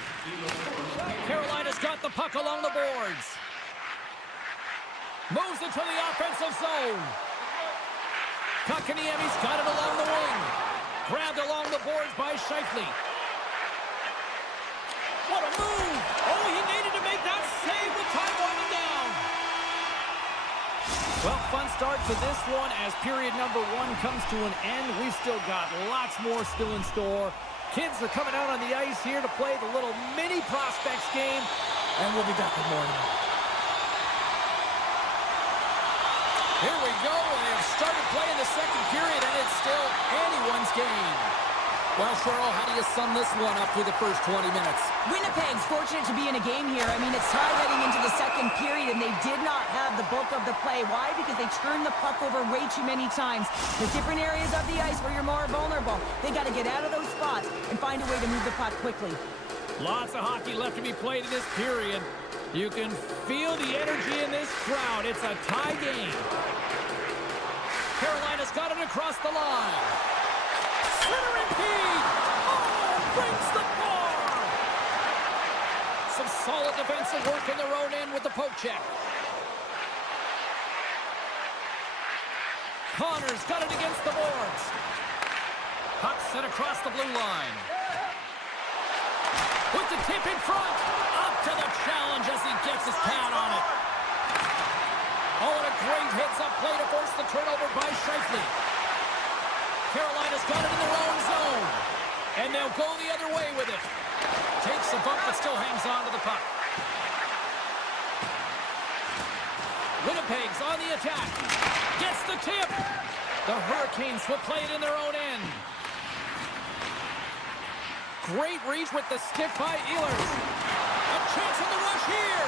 Carolina's got the puck along the boards. Moves it to the offensive zone. Kotkaniemi's got it along the wing. Grabbed along the boards by Scheifele. What a move! Oh, he needed to make that save with time winding down. Well, fun start to this one as period number 1 comes to an end. We've still got lots more still in store. Kids are coming out on the ice here to play the little mini prospects game, and we'll be back with more in a moment. Here we go, and they've started playing the second period, and it's still anyone's game. Well, Cheryl, how do you sum this one up through the first 20 minutes? Winnipeg's fortunate to be in a game here. I mean, it's tied heading into the second period, and they did not have the bulk of the play. Why? Because they turned the puck over way too many times. There's different areas of the ice where you're more vulnerable. They got to get out of those spots and find a way to move the puck quickly. Lots of hockey left to be played in this period. You can feel the energy in this crowd. It's a tie game. Carolina's got it across the line. Centering feed. Oh, brings the bar. Some solid defensive work in their own end with the poke check. Connor's got it against the boards. Puck sent across the blue line. With the tip in front. Up to the challenge as he gets his pad on it. Oh, and a great heads-up play to force the turnover by Scheifele. Carolina's got it in their own zone. And they'll go the other way with it. Takes a bump but still hangs on to the puck. Winnipeg's on the attack. Gets the tip. The Hurricanes will play it in their own end. Great reach with the stick by Ehlers. A chance in the rush here.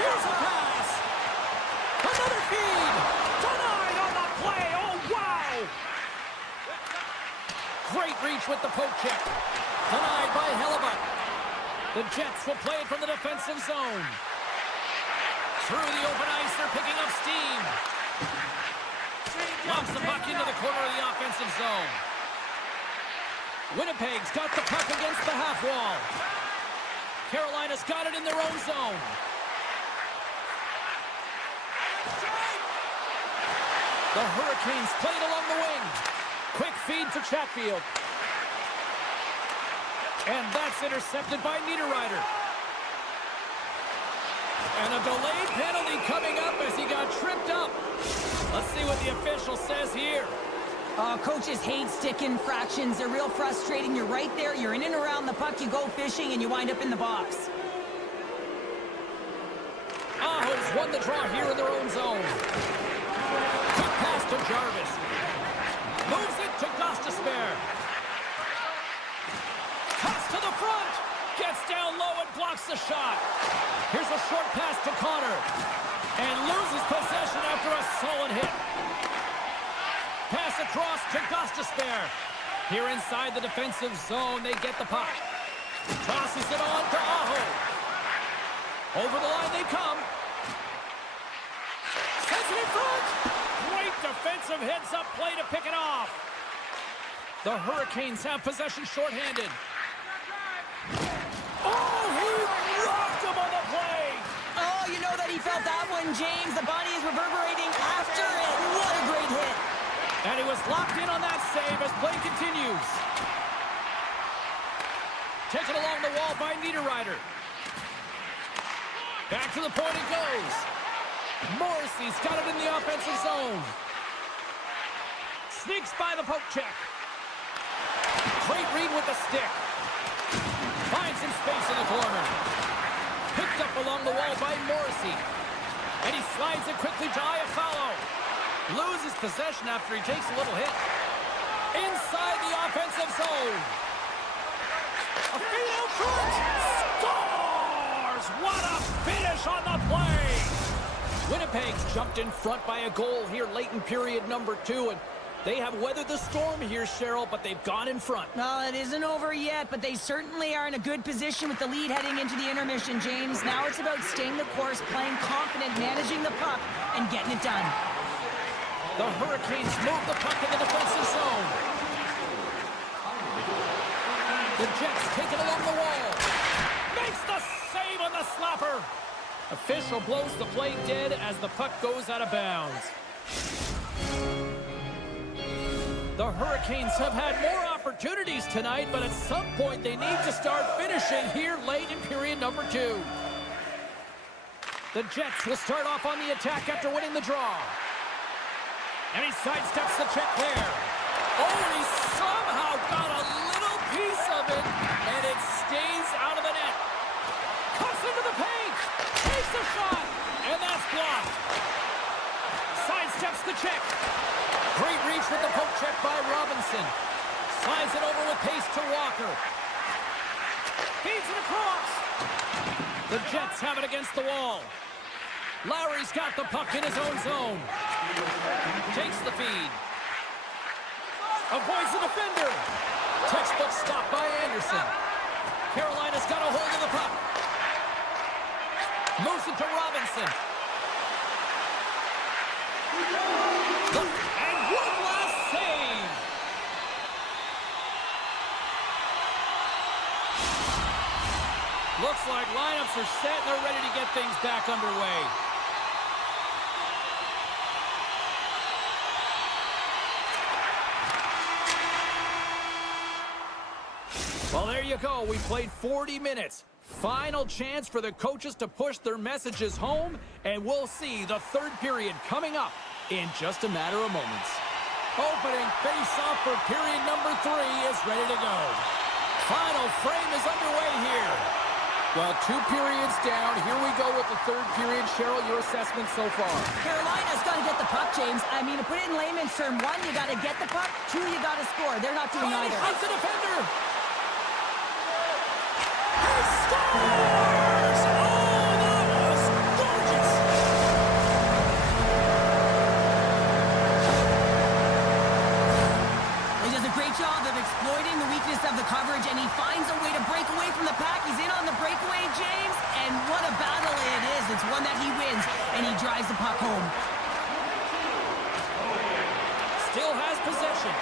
Here's a pass. Another feed. Denied on the play. Oh, wow. Great reach with the poke check. Denied by Hellebuyck. The Jets will play it from the defensive zone. Through the open ice, they're picking up steam. Lobs the puck into the corner of the offensive zone. Winnipeg's got the puck against the half wall. Carolina's got it in their own zone. The Hurricanes play it along the wing. Quick feed to Chatfield. And that's intercepted by Niederreiter. And a delayed penalty coming up as he got tripped up. Let's see what the official says here. Coaches hate stick infractions. They're real frustrating. You're right there. You're in and around the puck. You go fishing, and you wind up in the box. Aho's won the draw here in their own zone. Quick pass to Jarvis. Moves it to Gostisbehere. Pass to the front. Gets down low and blocks the shot. Here's a short pass to Connor. And loses possession after a solid hit. Pass across to Gostisbehere. Here inside the defensive zone, they get the puck. Tosses it on to Aho. Over the line they come. Sends it in front. Great defensive heads-up play to pick it off. The Hurricanes have possession shorthanded. Oh, he rocked him on the play. Oh, you know that he felt that one, James. The body is reverberating after it. What a great hit. And he was locked in on that save as play continues. Taken along the wall by Niederreiter. Back to the point it goes. Morrissey's got it in the offensive zone. Sneaks by the poke check. stick. Finds some space in the corner. Picked up along the wall by Morrissey. And he slides it quickly to Iafallo. Loses possession after he takes a little hit. Inside the offensive zone. A feed out front. Scores! What a finish on the play! Winnipeg's jumped in front by a goal here late in period number 2, and they have weathered the storm here, Cheryl, but they've gone in front. Well, it isn't over yet, but they certainly are in a good position with the lead heading into the intermission, James. Now it's about staying the course, playing confident, managing the puck, and getting it done. The Hurricanes move the puck in the defensive zone. The Jets take it along the wall. Makes the save on the slapper. Official blows the play dead as the puck goes out of bounds. The Hurricanes have had more opportunities tonight, but at some point they need to start finishing here late in period number 2. The Jets will start off on the attack after winning the draw. And he sidesteps the check there. Oh, and he somehow got a little piece of it, and it stays out of the net. Cuts into the paint. Takes a shot, and that's blocked. Sidesteps the check. Great reach with the poke check by Robinson. Slides it over with pace to Walker. Feeds it across. The Jets have it against the wall. Lowry's got the puck in his own zone. Takes the feed. Avoids the defender. Textbook stop by Anderson. Carolina's got a hold of the puck. Moves it to Robinson. And one last save. Looks like lineups are set and they're ready to get things back underway. Well, there you go. We played 40 minutes. Final chance for the coaches to push their messages home, and we'll see the third period coming up in just a matter of moments. Opening face-off for period number 3 is ready to go. Final frame is underway here. Well, 2 periods down. Here we go with the third period. Cheryl, your assessment so far? Carolina's got to get the puck, James. I mean, to put it in layman's term, 1, you got to get the puck. 2, you got to score. They're not doing either. Hits the defender. He scores! Oh, that was gorgeous! He does a great job of exploiting the weakness of the coverage, and he finds a way to break away from the pack. He's in on the breakaway, James, and what a battle it is. It's one that he wins, and he drives the puck home. Still has possession.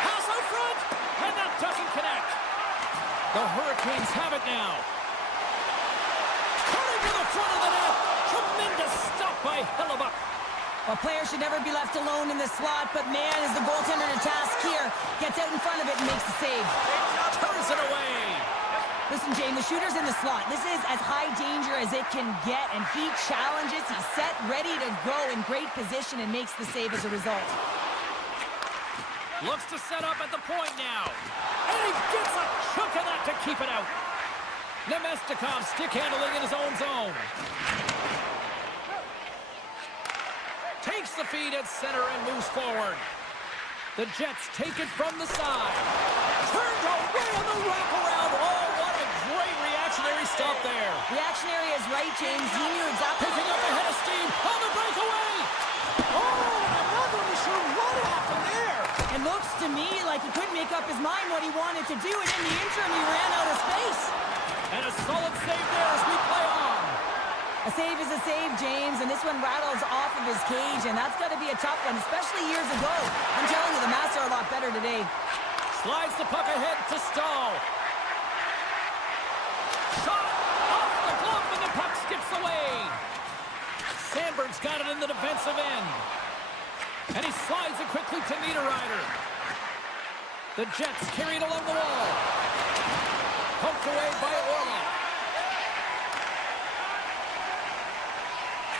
Pass out front, and that doesn't connect. The Hurricanes have it now. Turning to the front of the net. Tremendous stop by Hellebuck. A player should never be left alone in the slot, but man, is the goaltender to task here. Gets out in front of it and makes the save. Turns it away. Listen, Jane, the shooter's in the slot. This is as high danger as it can get, and he challenges. He's set, ready to go, in great position, and makes the save as a result. Looks to set up at the point now. And he gets a chunk of that to keep it out. Nemestikov stick handling in his own zone. Takes the feed at center and moves forward. The Jets take it from the side. Turned away on the wraparound. Oh, what a great reactionary stop there. Reactionary is right, James. He knew exactly. Picking up a head of steam on the breakaway. Oh, I'm not really sure what happened there. It looks to me like he couldn't make up his mind what he wanted to do, and in the interim, he ran out of space. And a solid save there as we play on. A save is a save, James, and this one rattles off of his cage, and that's got to be a tough one, especially years ago. I'm telling you, the Mats are a lot better today. Slides the puck ahead to Stahl. Shot off the glove, and the puck skips away. Sandberg's got it in the defensive end. And he slides it quickly to Niederreiter. The Jets carry it along the wall. Poked away by Orlov.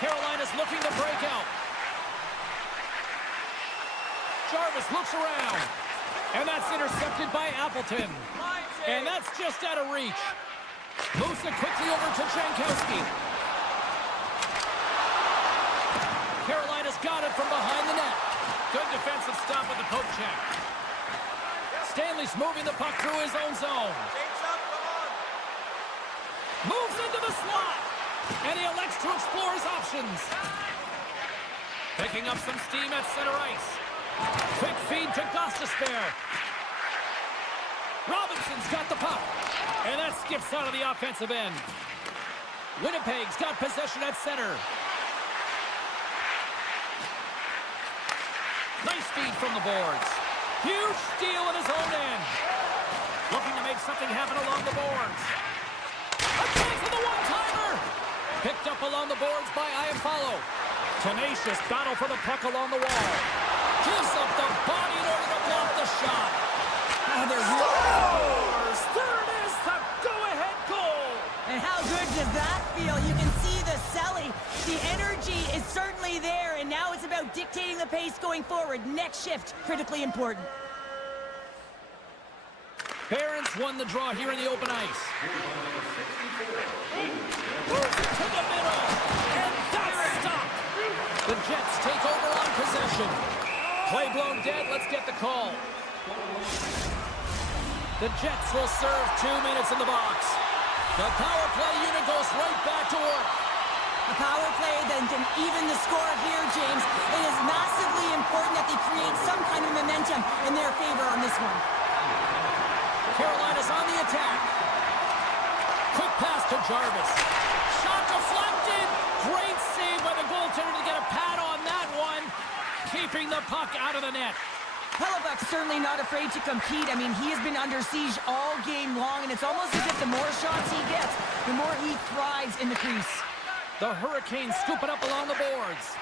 Carolina's looking to break out. Jarvis looks around. And that's intercepted by Appleton. And that's just out of reach. Moves it quickly over to Jankowski. Carolina's got it from behind the net. Good defensive stop with the poke check. Stanley's moving the puck through his own zone. Moves into the slot. And he elects to explore his options. Picking up some steam at center ice. Quick feed to Gostisbehere. Robinson's got the puck. And that skips out of the offensive end. Winnipeg's got possession at center. Nice feed from the boards. Huge steal at his own end. Looking to make something happen along the boards. A chance for the one-timer. Picked up along the boards by Iafallo. Tenacious battle for the puck along the wall. Gives up the body in order to block the shot. Oh, they're Scores! Third is the go-ahead goal. And how good does that feel? You can see the selling. The energy is certainly there, and now it's about dictating the pace going forward. Next shift, critically important. Barons won the draw here in the open ice. Moves it to the middle, and that's stopped. The Jets take over on possession. Play blown dead, let's get the call. The Jets will serve 2 minutes in the box. The power play unit goes right back to work. A power play then can even the score here, James. It is massively important that they create some kind of momentum in their favor on this one. Carolina's on the attack. Quick pass to Jarvis. Shot deflected. Great save by the goaltender to get a pad on that one. Keeping the puck out of the net. Hellebuck's certainly not afraid to compete. I mean, he has been under siege all game long, and it's almost as if the more shots he gets, the more he thrives in the crease. The Hurricanes scoop it up along the boards.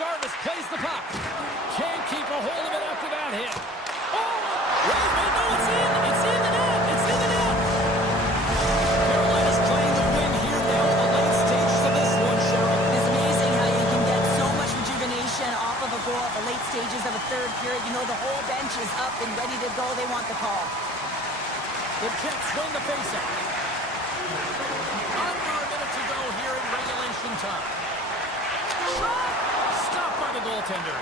Jarvis plays the puck. Can't keep a hold of it after that hit. Oh! Wait, no, it's in! It's in the net! It's in the net! Carolina's playing the win here now in the late stages of this one, Cheryl. It's amazing how you can get so much rejuvenation off of a goal at the late stages of a third period. You know, the whole bench is up and ready to go. They want the call. The Jets win the faceoff. Under a minute to go here in regulation time. Shot! Stopped by the goaltender.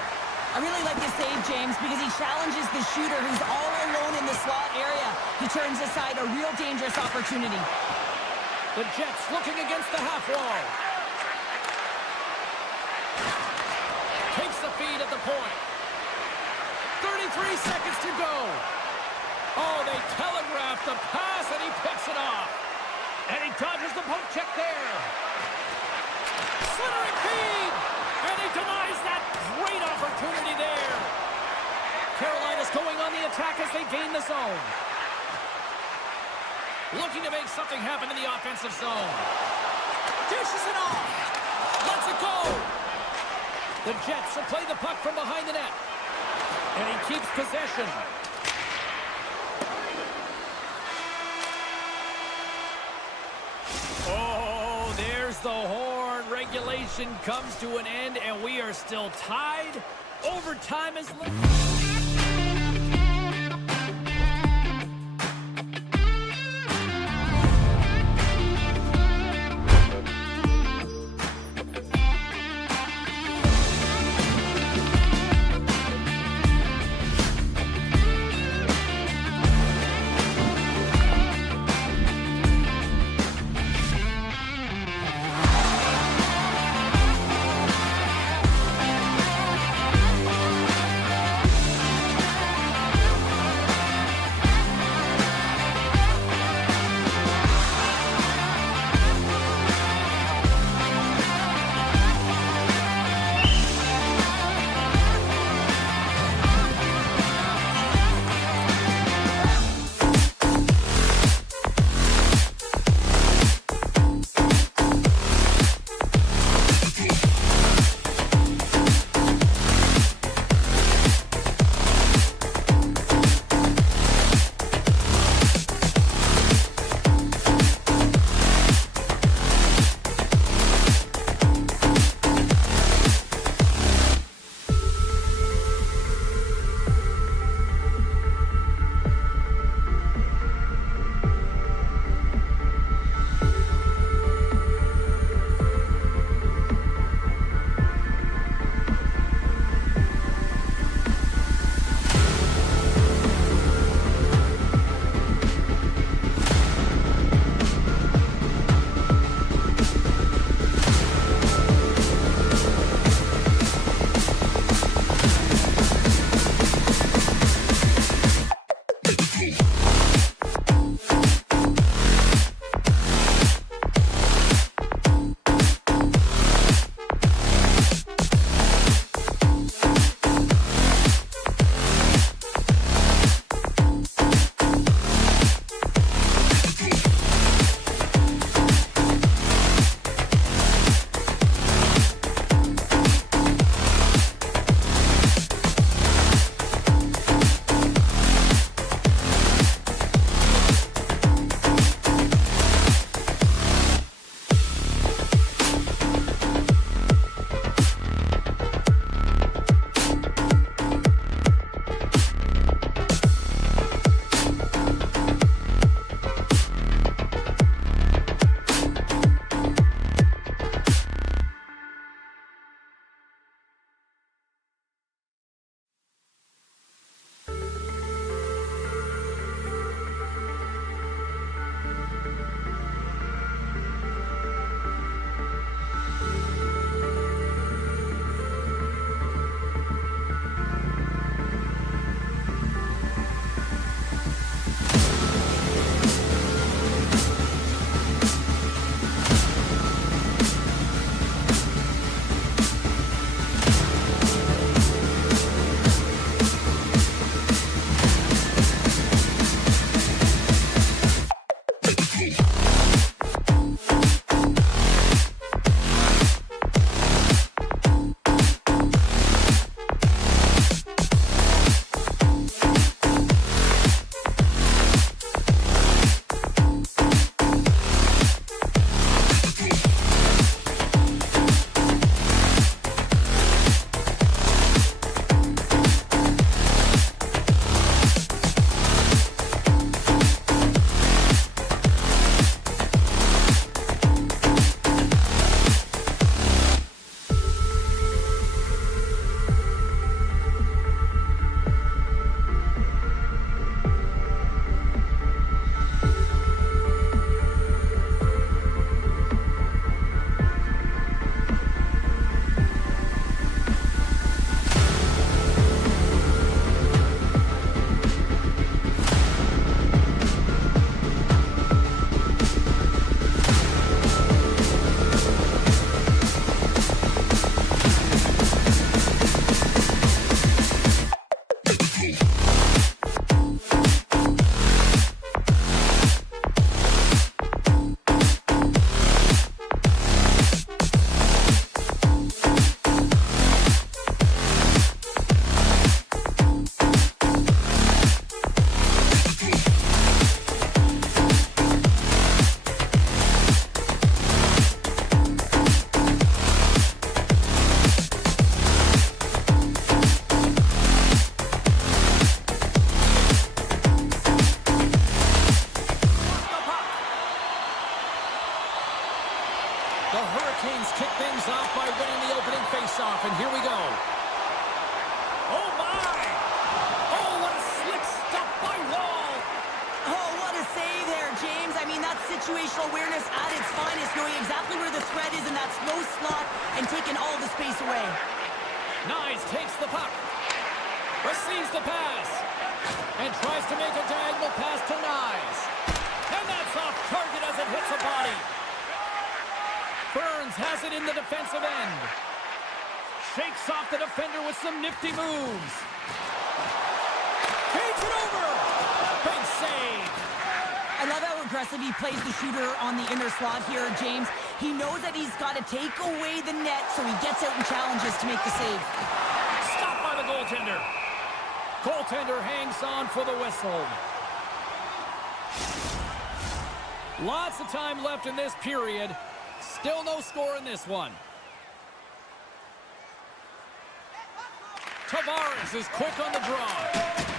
I really like this save, James, because he challenges the shooter who's all alone in the slot area. He turns aside a real dangerous opportunity. The Jets looking against the half wall. Takes the feed at the point. 33 seconds to go. Oh, they telegraphed the pass, and he picks it off. And he dodges the poke check there. Centering feed. And he denies that great opportunity there. Carolina's going on the attack as they gain the zone. Looking to make something happen in the offensive zone. Dishes it off. Lets it go. The Jets will play the puck from behind the net. And he keeps possession. Oh, there's the horn. Regulation comes to an end, and we are still tied. Overtime is... The Hurricanes kick things off by winning the opening faceoff, and here we go. Oh, my! Oh, what a slick stop by Wall! Oh, what a save there, James. I mean, that's situational awareness at its finest, knowing exactly where the threat is in that slow slot and taking all the space away. Nyes takes the puck. Receives the pass. And tries to make a diagonal pass to Nyes. And that's off target as it hits a body. Burns has it in the defensive end. Shakes off the defender with some nifty moves. Takes it over. Big save. I love how aggressive he plays the shooter on the inner slot here, James. He knows that he's got to take away the net, so he gets out and challenges to make the save. Stopped by the goaltender. Goaltender hangs on for the whistle. Lots of time left in this period. Still no score in this one. Tavares is quick on the draw.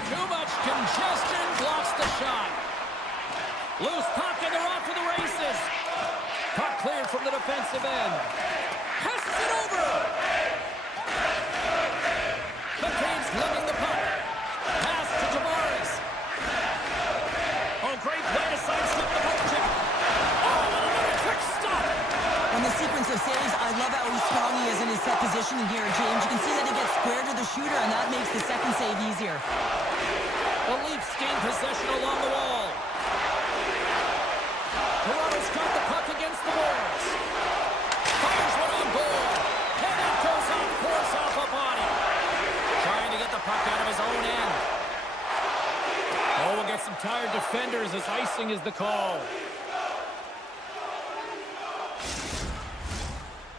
Too much congestion blocks the shot. Loose puck and they're off to the races. Puck cleared from the defensive end. Passes it over. The Canes living the puck. Pass to Tavares. Oh, great play to sidestep the poke check. Oh, and another quick stop. On the sequence of saves, I love how strong he is in his set positioning here, James. You can see that he gets square to the shooter, and that makes the second save easier. The Leafs gain possession along the wall. Toronto's got the puck against the boards. Fires one on goal. And it goes off course off a body. Trying to get the puck out of his own end. Oh, we'll get some tired defenders as icing is the call.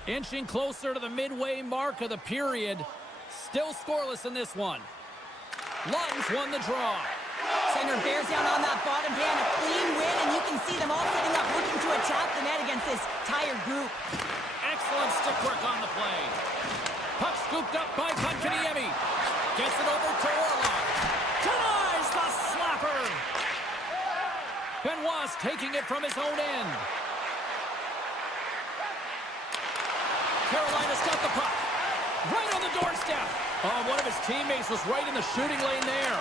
Inching closer to the midway mark of the period. Still scoreless in this one. Lutton's won the draw. Center bears down on that bottom hand, a clean win, and you can see them all sitting up looking to attack the net against this tired group. Excellent stick work on the play. Puck scooped up by Kotkaniemi. Gets it over to Orlov. Denies the slapper. Benoit's taking it from his own end. Carolina's got the puck. Right on the doorstep. Oh, one of his teammates was right in the shooting lane there.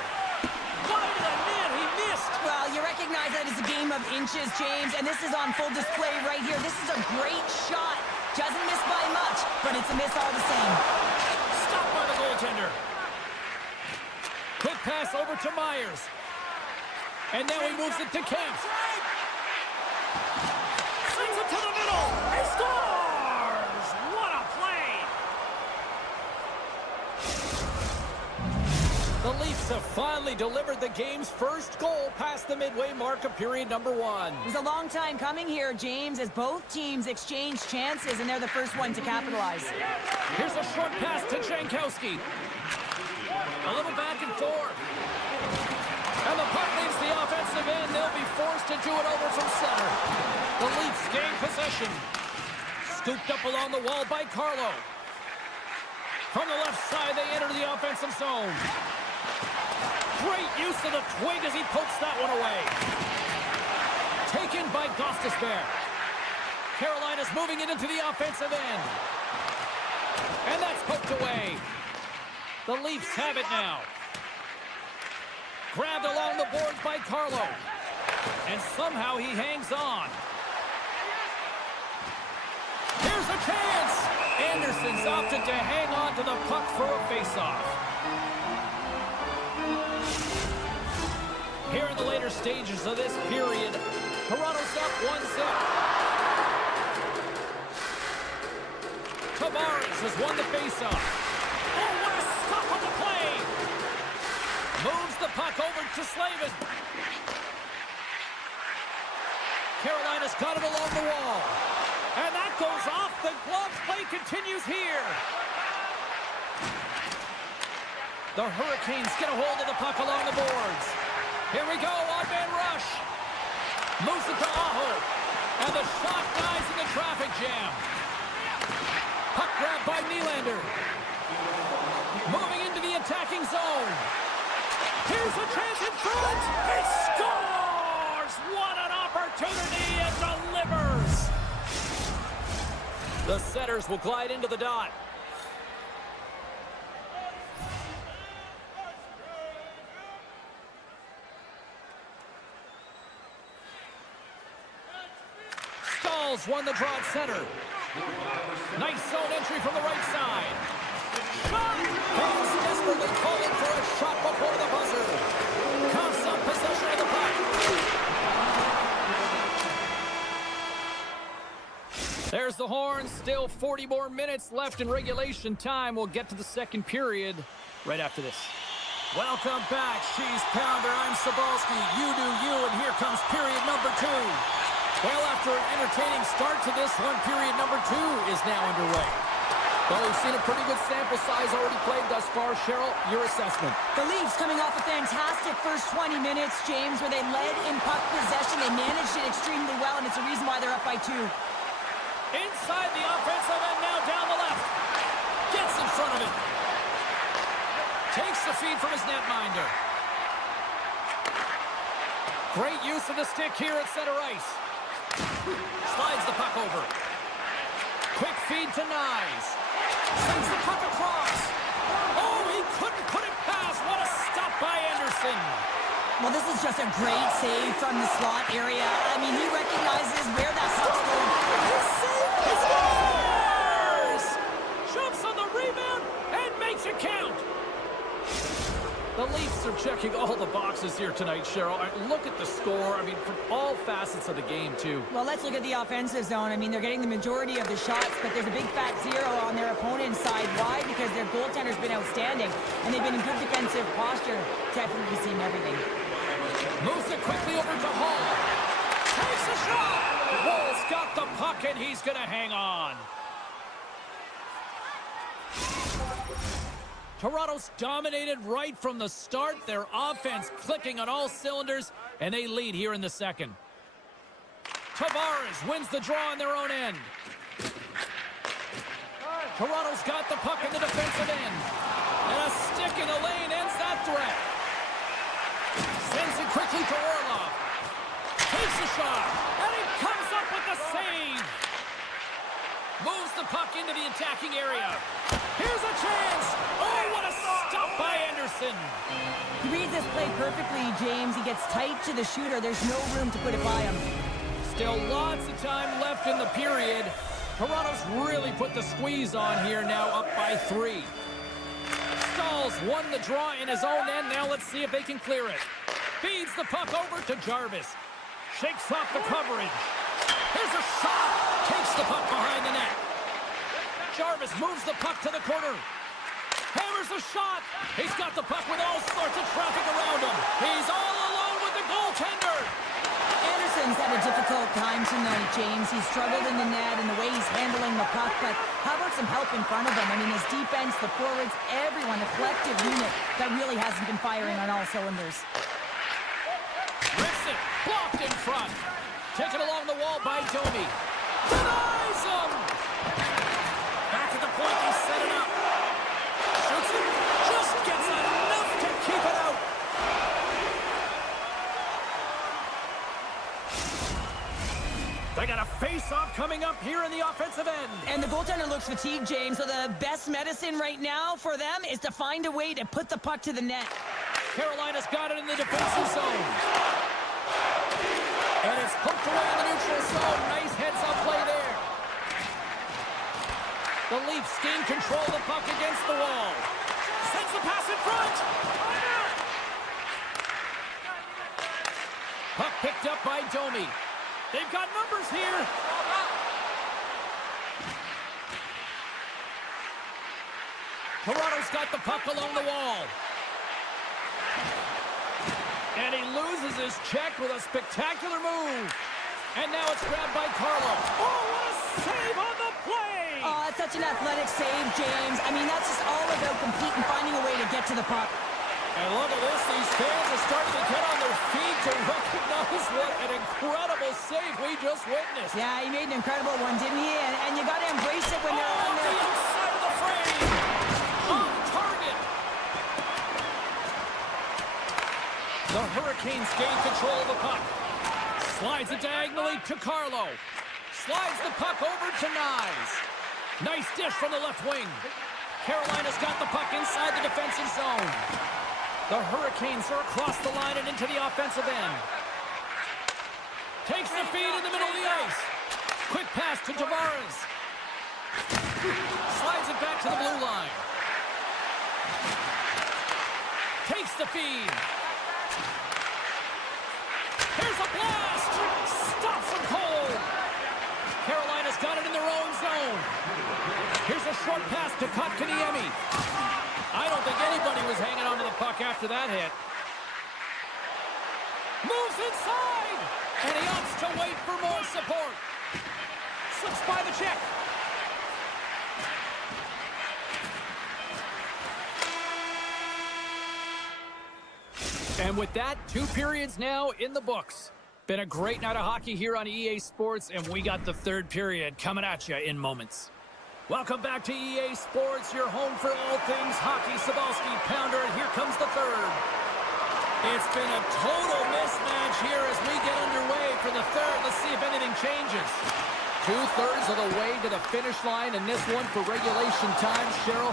Wide of the net, he missed. Well, you recognize that it's a game of inches, James, and this is on full display right here. This is a great shot. Doesn't miss by much, but it's a miss all the same. Stopped by the goaltender. Quick pass over to Myers. And now he moves it to Kemp. Sends it to the middle. He scores! What a play! The Leafs have finally delivered the game's first goal past the midway mark of period number 1. It was a long time coming here, James, as both teams exchange chances, and they're the first one to capitalize. Here's a short pass to Jankowski. A little back and forth. And the puck leaves the offensive end. They'll be forced to do it over from center. The Leafs gain possession. Scooped up along the wall by Carlo. From the left side, they enter the offensive zone. Great use of the twig as he pokes that one away. Taken by Gostisbehere. Carolina's moving it into the offensive end. And that's poked away. The Leafs have it now. Grabbed along the boards by Carlo. And somehow he hangs on. Here's a chance. Anderson's opted to hang on to the puck for a faceoff. Here in the later stages of this period, Toronto's up 1-0. Tavares has won the faceoff. Oh, what a stop on the play! Moves the puck over to Slavin. Carolina's got it along the wall. And that goes off. The glove play continues here. The Hurricanes get a hold of the puck along the boards. Here we go, odd-man rush. Moves it to Aho. And the shot dies in the traffic jam. Puck grab by Nylander. Moving into the attacking zone. Here's a chance in front. He scores! What an opportunity, and delivers! The setters will glide into the dot. Stalls won the draw at center. Nice zone entry from the right side. Shot! Fans desperately calling for a shot before the buzzer. Cuffs up possession of the puck. There's the horn. Still 40 more minutes left in regulation time. We'll get to the second period right after this. Welcome back, Cheese Pounder. I'm Sabalski. You do you, and here comes period number 2. Well, after an entertaining start to this one, period number 2 is now underway. Well, we've seen a pretty good sample size already played thus far. Cheryl, your assessment. The Leafs coming off a fantastic first 20 minutes, James, where they led in puck possession. They managed it extremely well, and it's a reason why they're up by 2. Inside the offensive end, now down the left. Gets in front of it. Takes the feed from his netminder. Great use of the stick here at center ice. Slides the puck over. Quick feed to Nyes. Sends the puck across. Oh, he couldn't put it past. What a stop by Anderson. Well, this is just a great save from the slot area. I mean, he recognizes where that puck's going. He scores! Jumps on the rebound and makes it count. The Leafs are checking all the boxes here tonight, Cheryl. Look at the score. I mean, from all facets of the game, too. Well, let's look at the offensive zone. I mean, they're getting the majority of the shots, but there's a big fat 0 on their opponent's side. Why? Because their goaltender's been outstanding, and they've been in good defensive posture. Definitely seen everything. Moves it quickly over to Hall. Takes a shot! Hall's got the puck, and he's going to hang on. Toronto's dominated right from the start. Their offense clicking on all cylinders, and they lead here in the second. Tavares wins the draw on their own end. Toronto's got the puck in the defensive end. And a stick in the lane ends that threat. Sends it quickly to Orlov. Takes a shot, and he comes up with the save. Moves the puck into the attacking area. Here's a chance. Oh, what a stop by Anderson. He reads this play perfectly, James. He gets tight to the shooter. There's no room to put it by him. Still lots of time left in the period. Toronto's really put the squeeze on here, now up by 3. Stalls won the draw in his own end. Now let's see if they can clear it. Feeds the puck over to Jarvis. Shakes off the coverage. Here's a shot. Takes the puck behind the net. Jarvis moves the puck to the corner. Hammers a shot. He's got the puck with all sorts of traffic around him. He's all alone with the goaltender. Anderson's had a difficult time tonight, James. He's struggled in the net and the way he's handling the puck, but how about some help in front of him? I mean, his defense, the forwards, everyone, a collective unit that really hasn't been firing on all cylinders. Rips it. Blocked in front. Taken along the wall by Domi. Denies him. Back at the point, he set it up. Shoots it. Just gets enough to keep it out. They got a face-off coming up here in the offensive end. And the goaltender looks fatigued, James, so the best medicine right now for them is to find a way to put the puck to the net. Carolina's got it in the defensive zone. And it's poked away in the neutral zone. Nice heads-up play there. The Leafs gain control of the puck against the wall. Sends the pass in front. Puck picked up by Domi. They've got numbers here. Toronto's got the puck along the wall. And he loses his check with a spectacular move. And now it's grabbed by Carlo. Oh, what a save on the play! Oh, it's such an athletic save, James. I mean, that's just all about competing, finding a way to get to the puck. And look at this. These fans are starting to get on their feet to recognize what an incredible save we just witnessed. Yeah, he made an incredible one, didn't he? And you got to embrace it when they're on the there. outside of the frame. Off target. The Hurricanes gain control of the puck. Slides it diagonally to Carlo. Slides the puck over to Nyes. Nice dish from the left wing. Carolina's got the puck inside the defensive zone. The Hurricanes are across the line and into the offensive end. Takes the feed in the middle of the ice. Quick pass to Tavares. Slides it back to the blue line. Takes the feed. Here's a blast. Stops him cold. Carolina's got it in their own zone. Here's a short pass to Kotkaniemi. I don't think anybody was hanging onto the puck after that hit. Moves inside. And he opts to wait for more support. Slips by the check. And with that, 2 periods now in the books. Been a great night of hockey here on EA Sports, and we got the 3rd period coming at you in moments. Welcome back to EA Sports, your home for all things hockey. Sabalski, Pounder, and here comes the 3rd. It's been a total mismatch here as we get underway for the 3rd. Let's see if anything changes. 2/3 of the way to the finish line, and this one for regulation time. Cheryl,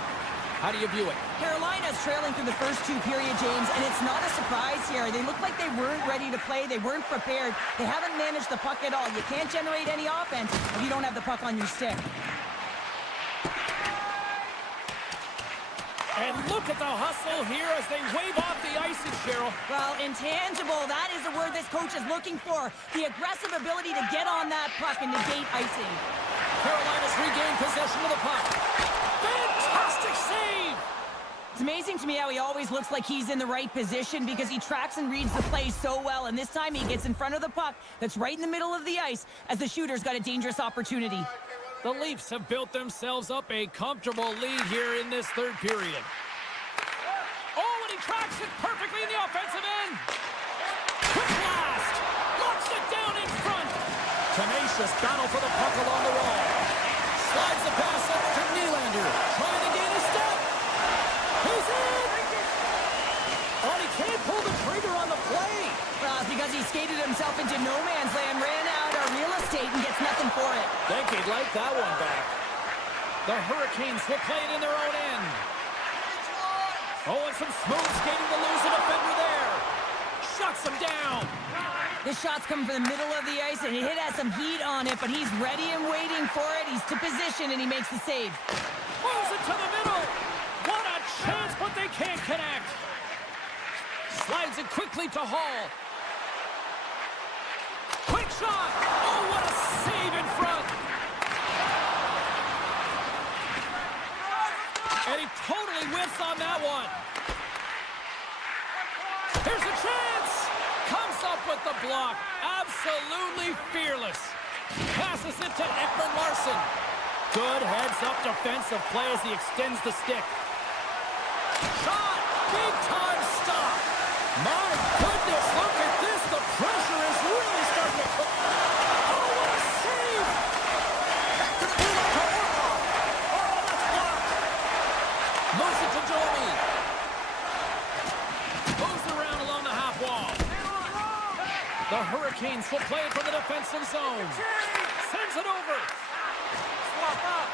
how do you view it? Carolina's trailing through the first 2 period, James, and it's not a surprise here. They look like they weren't ready to play. They weren't prepared. They haven't managed the puck at all. You can't generate any offense if you don't have the puck on your stick. And look at the hustle here as they wave off the icing, Cheryl. Well, intangible, that is the word this coach is looking for. The aggressive ability to get on that puck and negate icing. Carolina's regained possession of the puck. Fantastic save! It's amazing to me how he always looks like he's in the right position because he tracks and reads the play so well, and this time he gets in front of the puck that's right in the middle of the ice as the shooter's got a dangerous opportunity. The Leafs have built themselves up a comfortable lead here in this 3rd period. Oh, and he tracks it perfectly in the offensive end. Quick blast. Locks it down in front. Tenacious battle for the puck along the wall. Slides the pass up to Nylander. Trying to gain a step. He's in. Oh, he can't pull the trigger on the play. Well, because he skated himself into no man's land, ran out of real estate, and gets nothing for it. Think he'd like that one back. The Hurricanes will play it in their own end. Oh, and some smooth skating to lose a defender there. Shuts him down. This shot's coming from the middle of the ice, and it has some heat on it, but he's ready and waiting for it. He's to position, and he makes the save. Moves it to the middle. What a chance, but they can't connect. Slides it quickly to Hall. Quick shot. Oh, what a save in front. And he totally whiffs on that one. Here's a chance. Comes up with the block. Absolutely fearless. Passes it to Ekman Larsson. Good heads-up defensive play as he extends the stick. Shot. Big-time stop. My goodness, look at this. The pressure is really starting to cook. Oh, what a save. Oh, that's blocked. Moves it to Domi. Moves around along the half wall. The Hurricanes will play it from the defensive zone. Sends it over. Swap up.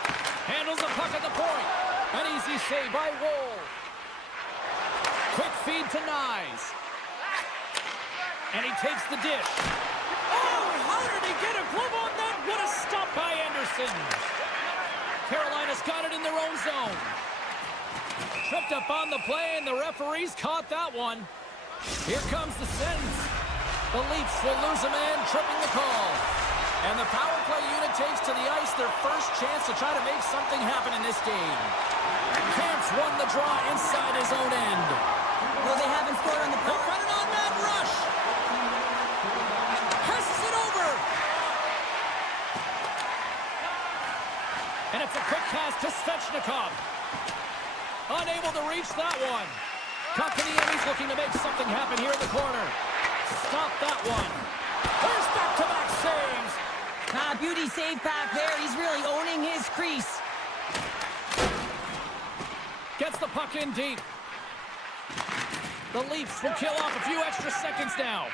Handles the puck at the point. An easy save by Woll. Quick feed to Nyes. And he takes the dish. Oh, how did he get a glove on that? What a stop by Anderson. Carolina's got it in their own zone. Tripped up on the play, and the referees caught that one. Here comes the sentence. The Leafs will lose a man, tripping the call. And the power play unit takes to the ice their first chance to try to make something happen in this game. Camp's won the draw inside his own end. Well, they haven't scored on the They're power. running on that rush. Passes it over. And it's a quick pass to Svechnikov. Unable to reach that one. Kotkaniemi's looking to make something happen here in the corner. Stop that one. There's back-to-back saves. Beauty save back there. He's really owning his crease. Gets the puck in deep. The Leafs will kill off a few extra seconds now.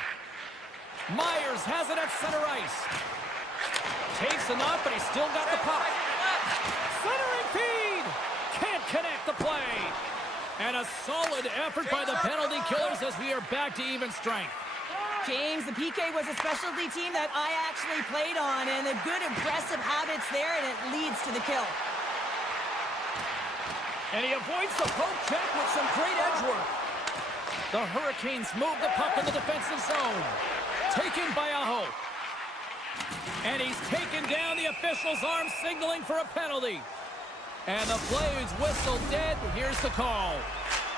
Myers has it at center ice. chafes enough, but he's still got the puck. Centering feed! Can't connect the play. And a solid effort by the penalty killers as we are back to even strength. James, the PK was a specialty team that I actually played on, and the good aggressive habits there, and it leads to the kill. And he avoids the poke check with some great edge work. The Hurricanes move the puck in the defensive zone. Taken by Aho. And he's taken down, the official's arm signaling for a penalty. And the play is whistled dead. Here's the call.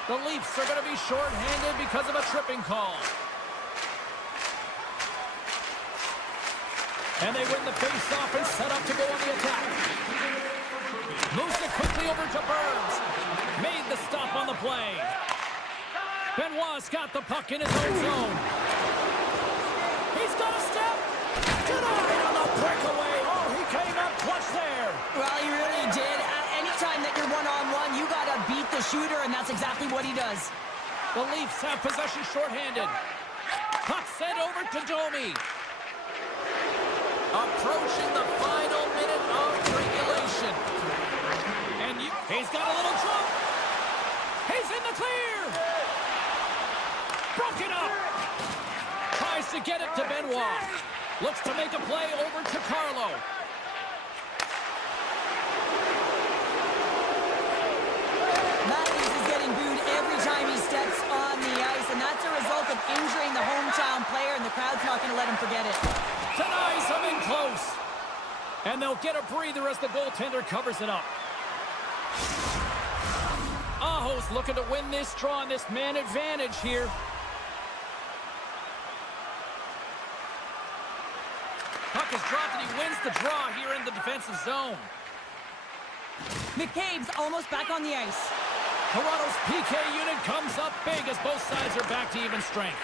The Leafs are going to be shorthanded because of a tripping call. And they win the face-off and set up to go on the attack. Moves it quickly over to Burns. Made the stop on the play. Benoit's got the puck in his own zone. He's got a step. Denied on the breakaway. Oh, he came up clutch there. Well, he really did. Anytime that you're one-on-one, you got to beat the shooter, and that's exactly what he does. The Leafs have possession shorthanded. Puck sent over to Domi. Approaching the final minute of regulation. And he's got a little jump. He's in the clear. Broken up. Tries to get it to Benoit. Looks to make a play over to Carlo. Matthews is getting booed every time he steps on the ice, and that's a result of injuring the hometown player, and the crowd's not going to let him forget it. Denies him in close. And they'll get a breather as the goaltender covers it up. Aho's looking to win this draw on this man advantage here. Puck is dropped and he wins the draw here in the defensive zone. McCabe's almost back on the ice. Toronto's PK unit comes up big as both sides are back to even strength.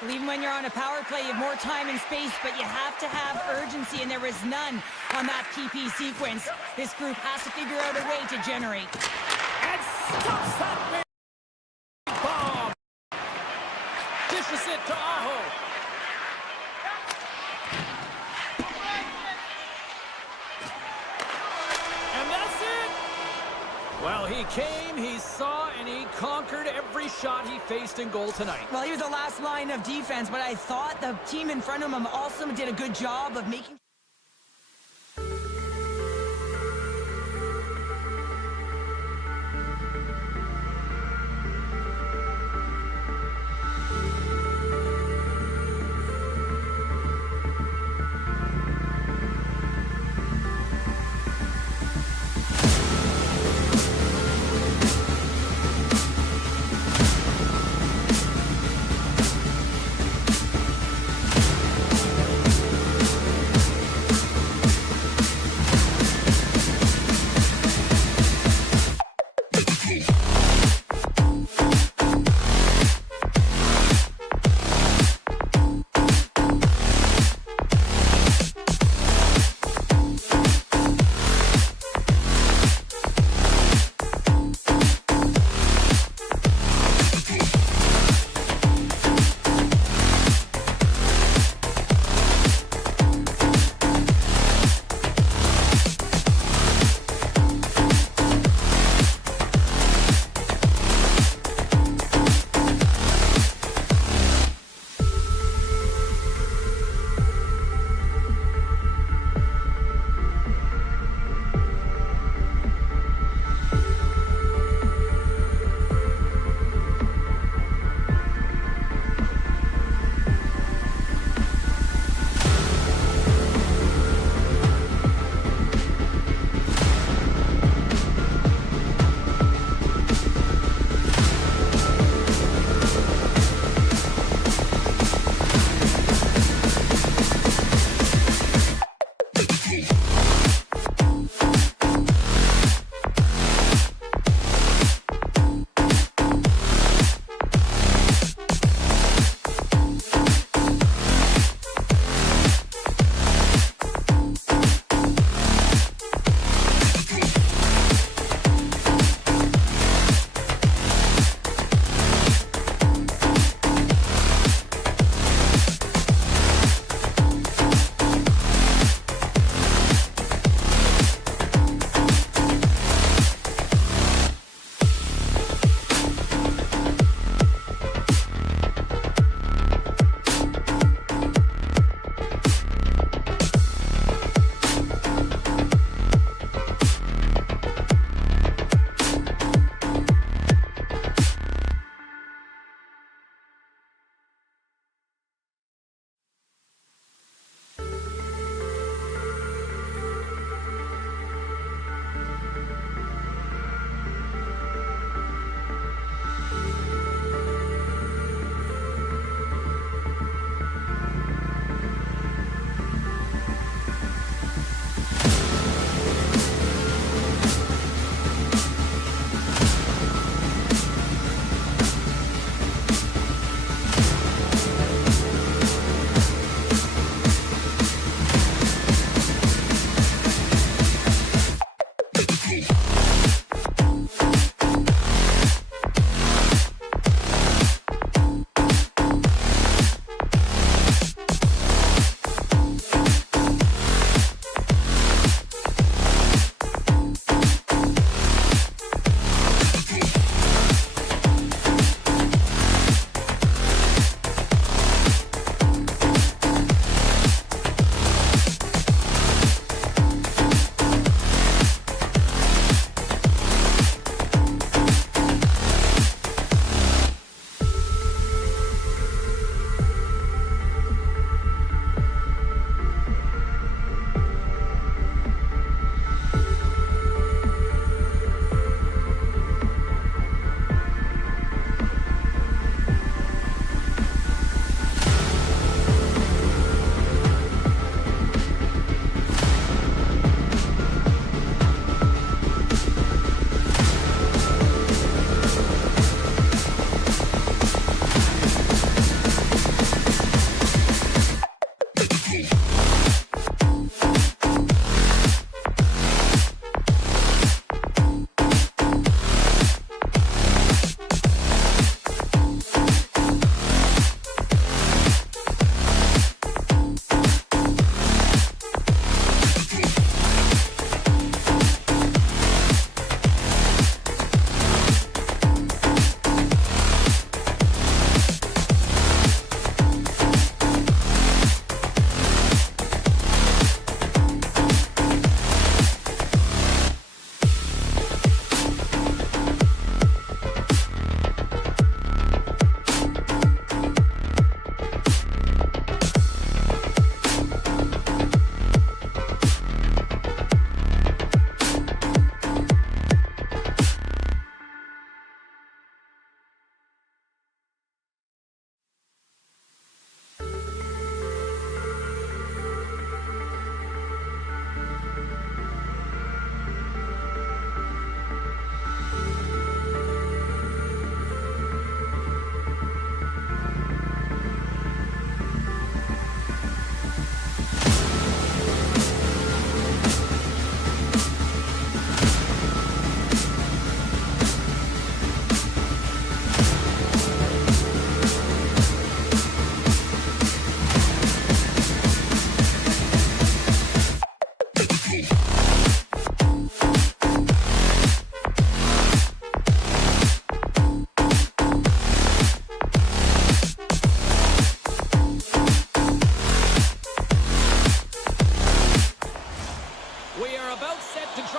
Well, even when you're on a power play, you have more time and space, but you have to have urgency, and there is none on that PP sequence. This group has to figure out a way to generate. And stops that big bomb. Dishes it to Aho. And that's it. Well, he came, he saw, and he conquered every shot he faced in goal tonight. Well, he was the last line of defense, but I thought the team in front of him also did a good job of making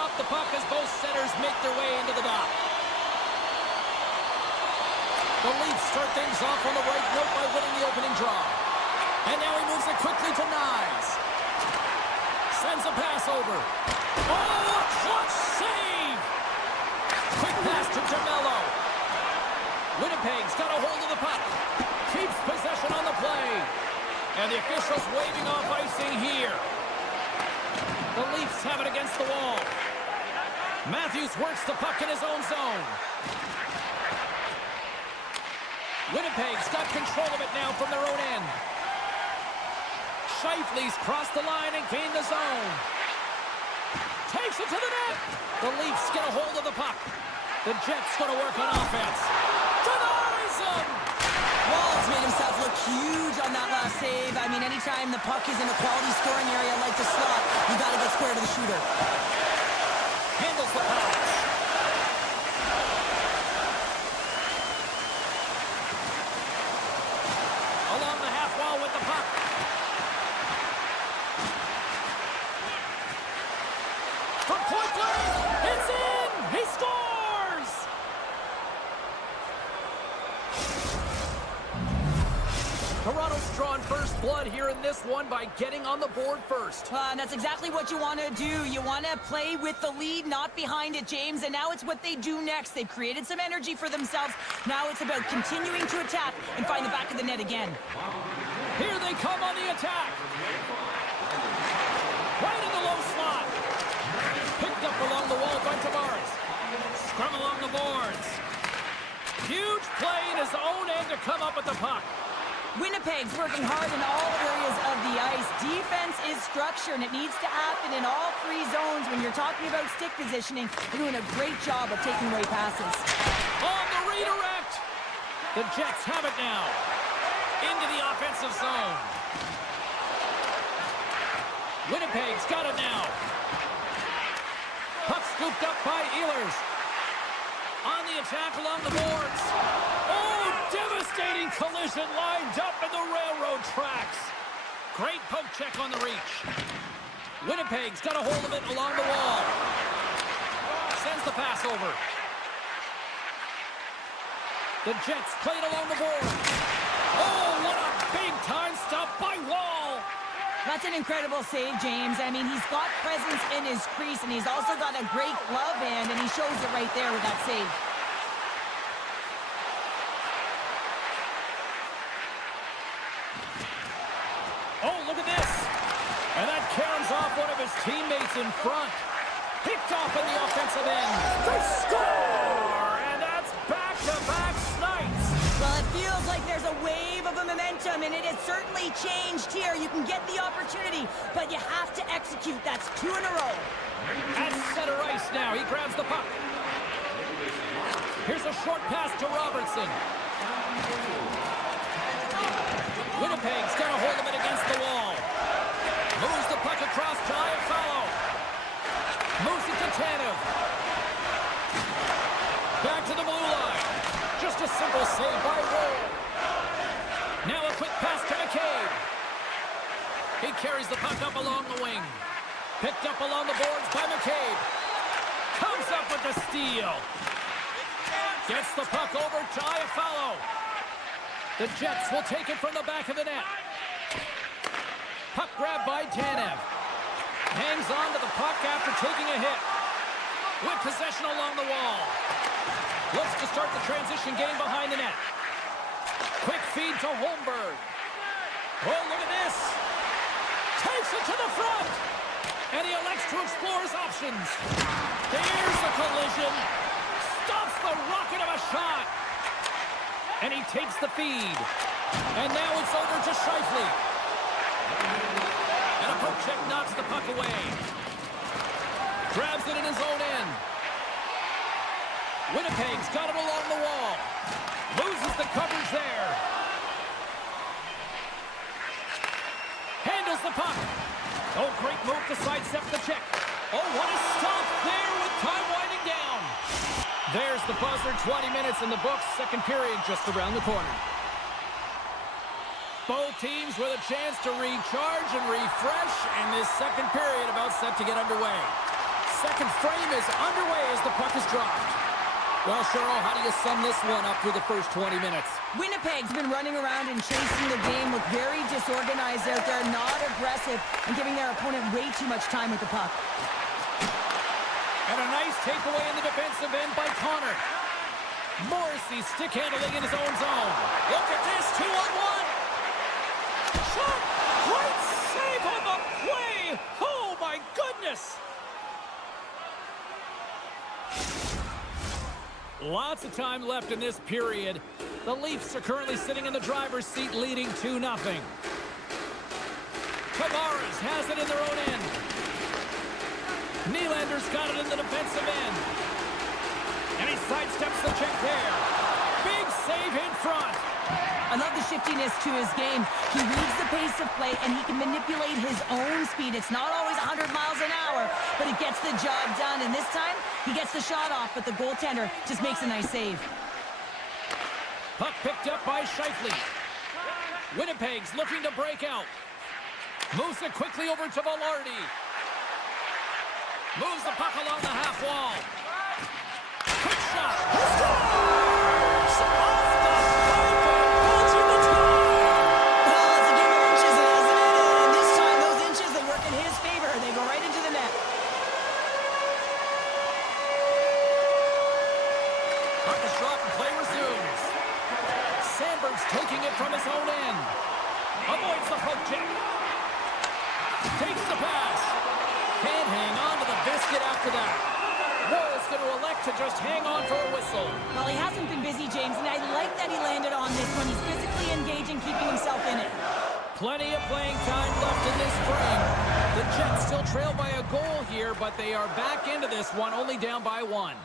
drop the puck as both centers make their way into the dock. The Leafs start things off on the right note by winning the opening draw. And now he moves it quickly to Nyes. Sends a pass over. Oh, a clutch save! Quick pass to DeMello. Winnipeg's got a hold of the puck. Keeps possession on the play. And the officials waving off icing here. The Leafs have it against the wall. Matthews works the puck in his own zone. Winnipeg's got control of it now from their own end. Scheifele's crossed the line and gained the zone. Takes it to the net. The Leafs get a hold of the puck. The Jets going to work on offense. Denies him! Walls made himself look huge on that last save. I mean, anytime the puck is in a quality scoring area like the slot, you got to get square to the shooter. Handles the pass. Along the half wall with the puck. From point blank, it's in! He scores! Toronto's drawn first blood here in this one by getting on the board first. And that's exactly what you want to do. You want to play with the lead, not behind it, James. And now it's what they do next. They've created some energy for themselves. Now it's about continuing to attack and find the back of the net again. Here they come on the attack. Right in the low slot. Picked up along the wall by Tavares. Scrum along the boards. Huge play in his own end to come up with the puck. Winnipeg's working hard in all areas of the ice. Defense is structure, and it needs to happen in all three zones. When you're talking about stick positioning, they're doing a great job of taking away passes. On the redirect. The Jets have it now. Into the offensive zone. Winnipeg's got it now. Puck scooped up by Ehlers. On the attack along the boards. Oh, devastating collision lined up in the railroad tracks. Great poke check on the reach. Winnipeg's got a hold of it along the wall. Sends the pass over. The Jets play it along the board. Oh, what a big-time stop by Wall. That's an incredible save, James. I mean, he's got presence in his crease, and he's also got a great glove hand, and he shows it right there with that save. Oh, look at this. And that caroms off one of his teammates in front. Picked off in the offensive end. They score! And that's back-to-back snipes. Well, it feels like there's a wave of a momentum, and it has certainly changed here. You can get the opportunity, but you have to execute. That's 2 in a row. At center ice now. He grabs the puck. Here's a short pass to Robertson. Winnipeg's got a hold of it against the wall. Moves the puck across to Iafallo. Moves it to Tanev. Back to the blue line. Just a simple save by Wall. Now a quick pass to McCabe. He carries the puck up along the wing. Picked up along the boards by McCabe. Comes up with the steal. Gets the puck over to Iafallo. The Jets will take it from the back of the net. Puck grab by Tanev. Hangs on to the puck after taking a hit. With possession along the wall. Looks to start the transition game behind the net. Quick feed to Holmberg. Oh, look at this. Takes it to the front. And he elects to explore his options. There's the collision. Stops the rocket of a shot. And he takes the feed. And now it's over to Scheifele. And a poke check knocks the puck away. Grabs it in his own end. Winnipeg's got it along the wall. Loses the coverage there. Handles the puck. Oh, great move to sidestep the check. Oh, what a stop there with time winding down. There's the buzzer, 20 minutes in the books. Second period just around the corner. Both teams with a chance to recharge and refresh, and this second period about set to get underway. second frame is underway as the puck is dropped. Well, Cheryl, how do you sum this one up through the first 20 minutes? Winnipeg's been running around and chasing the game, look very disorganized out there, not aggressive, and giving their opponent way too much time with the puck. And a nice takeaway in the defensive end by Connor. Morrissey stick handling in his own zone. Look at this, 2-on-1. Shot! Great save on the play! Oh my goodness! Lots of time left in this period. The Leafs are currently sitting in the driver's seat, leading 2-0. Tavares has it in their own end. Nylander's got it in the defensive end. And he sidesteps the check there. Big save in front. I love the shiftiness to his game. He reads the pace of play, and he can manipulate his own speed. It's not always 100 miles an hour, but it gets the job done. And this time, he gets the shot off, but the goaltender just makes a nice save. Puck picked up by Scheifele. Winnipeg's looking to break out. Moves it quickly over to Velarde. Moves the puck along the half wall. Quick shot. Scores! Off the pipe and bulging the top. Well, it's a game of inches, isn't it? And this time, those inches, they work in his favor. They go right into the net. Puck is dropped and play resumes. Sandberg's taking it from his own end. Avoids the poke check. Takes the pass. Can't hang on to the biscuit after that. Wall's going to elect to just hang on for a whistle. Well, he hasn't been busy, James, and I like that he landed on this one. He's physically engaging, keeping himself in it. Plenty of playing time left in this frame. The Jets still trail by a goal here, but they are back into this one, only down by 1.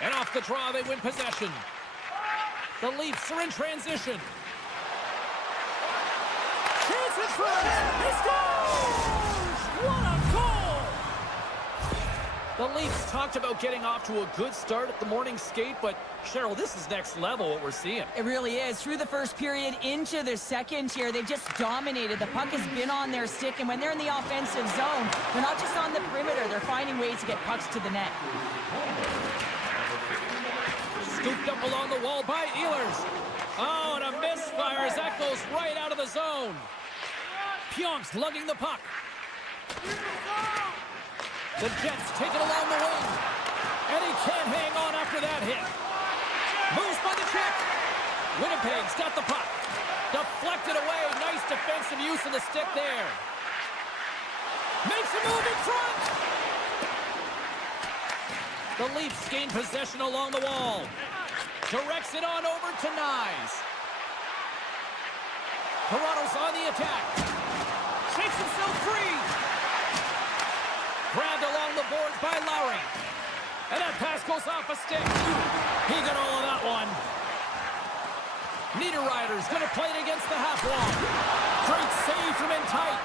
And off the draw, they win possession. The Leafs are in transition. Chance in front. He scores! What a goal! The Leafs talked about getting off to a good start at the morning skate, but Cheryl, this is next level what we're seeing. It really is. Through the first period into the second here, they just dominated. The puck has been on their stick, and when they're in the offensive zone, they're not just on the perimeter. They're finding ways to get pucks to the net. Scooped up along the wall by Ehlers. Oh, and a misfire as that goes right out of the zone. Pionk's lugging the puck. The Jets take it along the wing. And he can't hang on after that hit. Moves by the check. Winnipeg's got the puck. Deflected away. Nice defensive use of the stick there. Makes a move in front. The Leafs gain possession along the wall. Directs it on over to Nyes. Toronto's on the attack. Shakes himself free. Grabbed along the boards by Lowry. And that pass goes off a stick. He got all of that one. Niederreiter's going to play it against the half wall. Great save from in tight.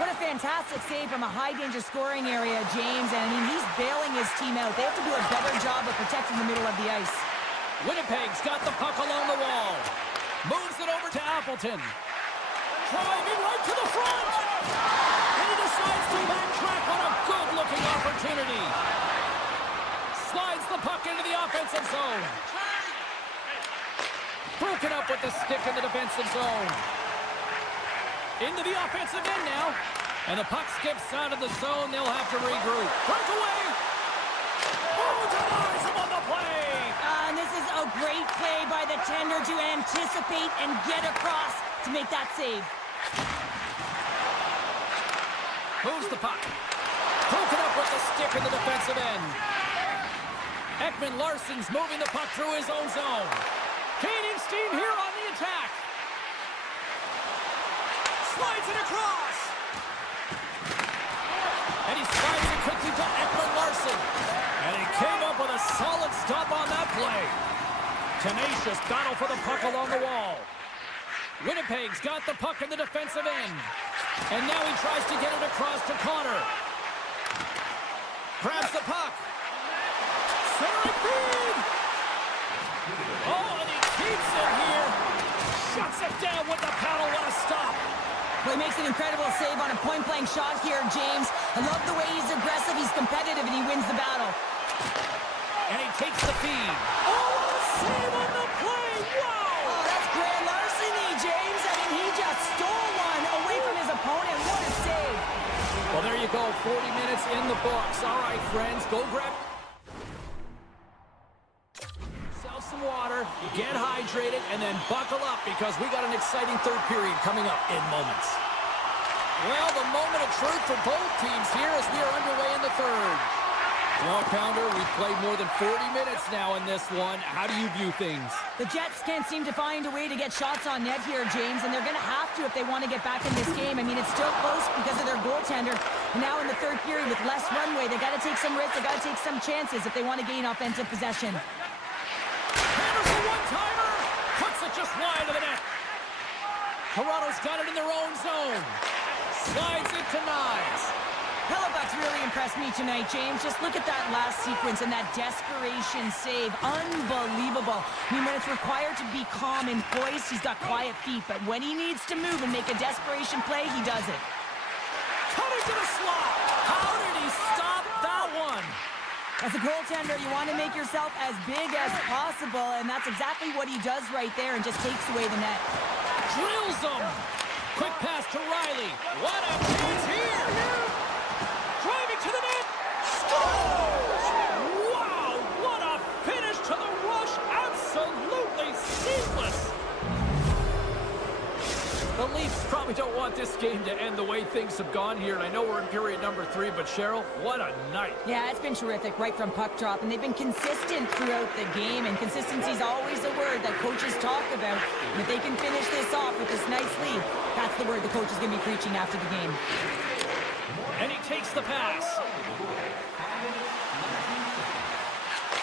What a fantastic save from a high-danger scoring area, James. And, I mean, he's bailing his team out. They have to do a better job of protecting the middle of the ice. Winnipeg's got the puck along the wall. Moves it over to Appleton. Driving right to the front. And he decides to backtrack on a good-looking opportunity. Slides the puck into the offensive zone. Broken up with the stick in the defensive zone. Into the offensive end now. And the puck skips out of the zone. They'll have to regroup. Breakaway. Oh, denies him on the play. And this is a great play by the tender to anticipate and get across to make that save. Moves the puck. Broken up with the stick in the defensive end. Ekman-Larsson's moving the puck through his own zone. Gaining steam here on the attack. Slides it across. And he slides it quickly to Ekman-Larsson. And he came up with a solid stop on that play. Tenacious battle for the puck along the wall. Winnipeg's got the puck in the defensive end. And now he tries to get it across to Connor. Grabs the puck. Centering feed. Oh, and he keeps it here. Shuts it down with the paddle. What a stop. Well, he makes an incredible save on a point-blank shot here, James. I love the way he's aggressive, he's competitive, and he wins the battle. And he takes the feed. Oh, what a save on the play! Wow! Oh, that's grand larceny, James. I mean, he just stole one away from his opponent. What a save. Well, there you go. 40 minutes in the books. All right, friends, go grab yourself some water, get hydrated, and then buckle up because we got an exciting third period coming up in moments. Well, the moment of truth for both teams here as we are underway in the third. Well, Pounder, we've played more than 40 minutes now in this one. How do you view things? The Jets can't seem to find a way to get shots on net here, James, and they're going to have to if they want to get back in this game. I mean, it's still close because of their goaltender. And now in the third period with less runway, they got to take some risks, they got to take some chances if they want to gain offensive possession. Hammers a one-timer! Puts it just wide of the net. Toronto's got it in their own zone. Slides it to Knies. Hellebuck's really impressed me tonight, James. Just look at that last sequence and that desperation save. Unbelievable. I mean, when it's required to be calm and poised, he's got quiet feet. But when he needs to move and make a desperation play, he does it. Cut it to the slot. How did he stop that one? As a goaltender, you want to make yourself as big as possible, and that's exactly what he does right there and just takes away the net. Drills him. Quick pass to Riley. What a chance here. Driving to the net. Scores! Wow, what a finish to the rush. Absolutely seamless. The Leafs probably don't want this game to end the way things have gone here. And I know we're in period number 3, but Cheryl, what a night. Yeah, it's been terrific right from puck drop, and they've been consistent throughout the game, and consistency is always a word that coaches talk about. And if they can finish this off with this nice lead, that's the word the coach is going to be preaching after the game. And he takes the pass.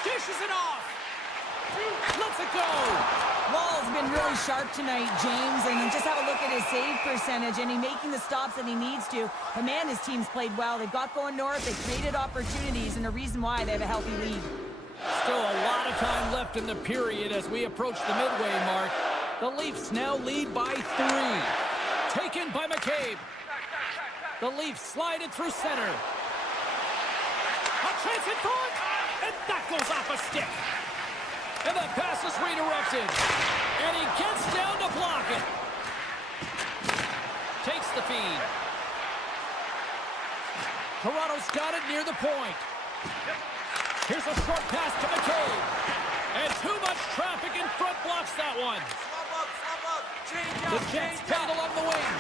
Dishes it off. Lets it go. Wall's been really sharp tonight, James, and you just have a look at his save percentage, and he's making the stops that he needs to. But man, his team's played well. They've got going north, they've created opportunities, and a reason why they have a healthy lead. Still a lot of time left in the period as we approach the midway mark. The Leafs now lead by 3. Taken by McCabe. The Leafs slide it through center. A chance in front, and that goes off a stick. And that pass is redirected. And he gets down to block it. Takes the feed. Toronto's got it near the point. Here's a short pass to McCabe. And too much traffic in front blocks that one. The Jets play it along the wing.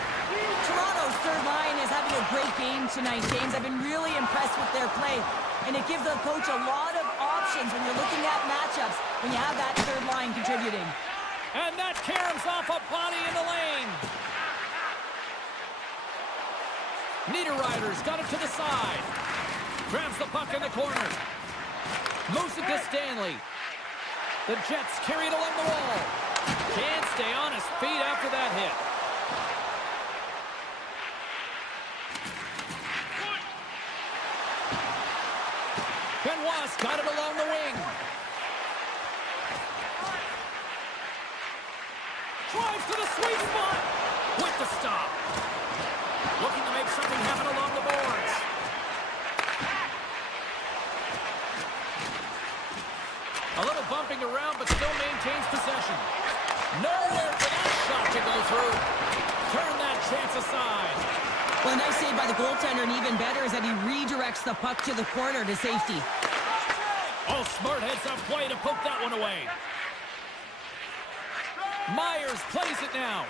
Toronto's third line is having a great game tonight, James. I've been really impressed with their play, and it gives the coach a lot of options when you're looking at matchups when you have that third line contributing. And that caroms off a body in the lane. Niederreiter's got it to the side. Grabs the puck in the corner. Moves it to Stanley. The Jets carry it along the wall. Can't stay on his feet after that hit. Benoit's got it along the wing. Drives to the sweet spot with the stop. Looking to make something happen along the boards. A little bumping around, but still maintains possession. Nowhere for that shot to go through. Turn that chance aside. Well, a nice save by the goaltender, and even better is that he redirects the puck to the corner to safety. Oh, smart heads-up play to poke that one away. Myers plays it now.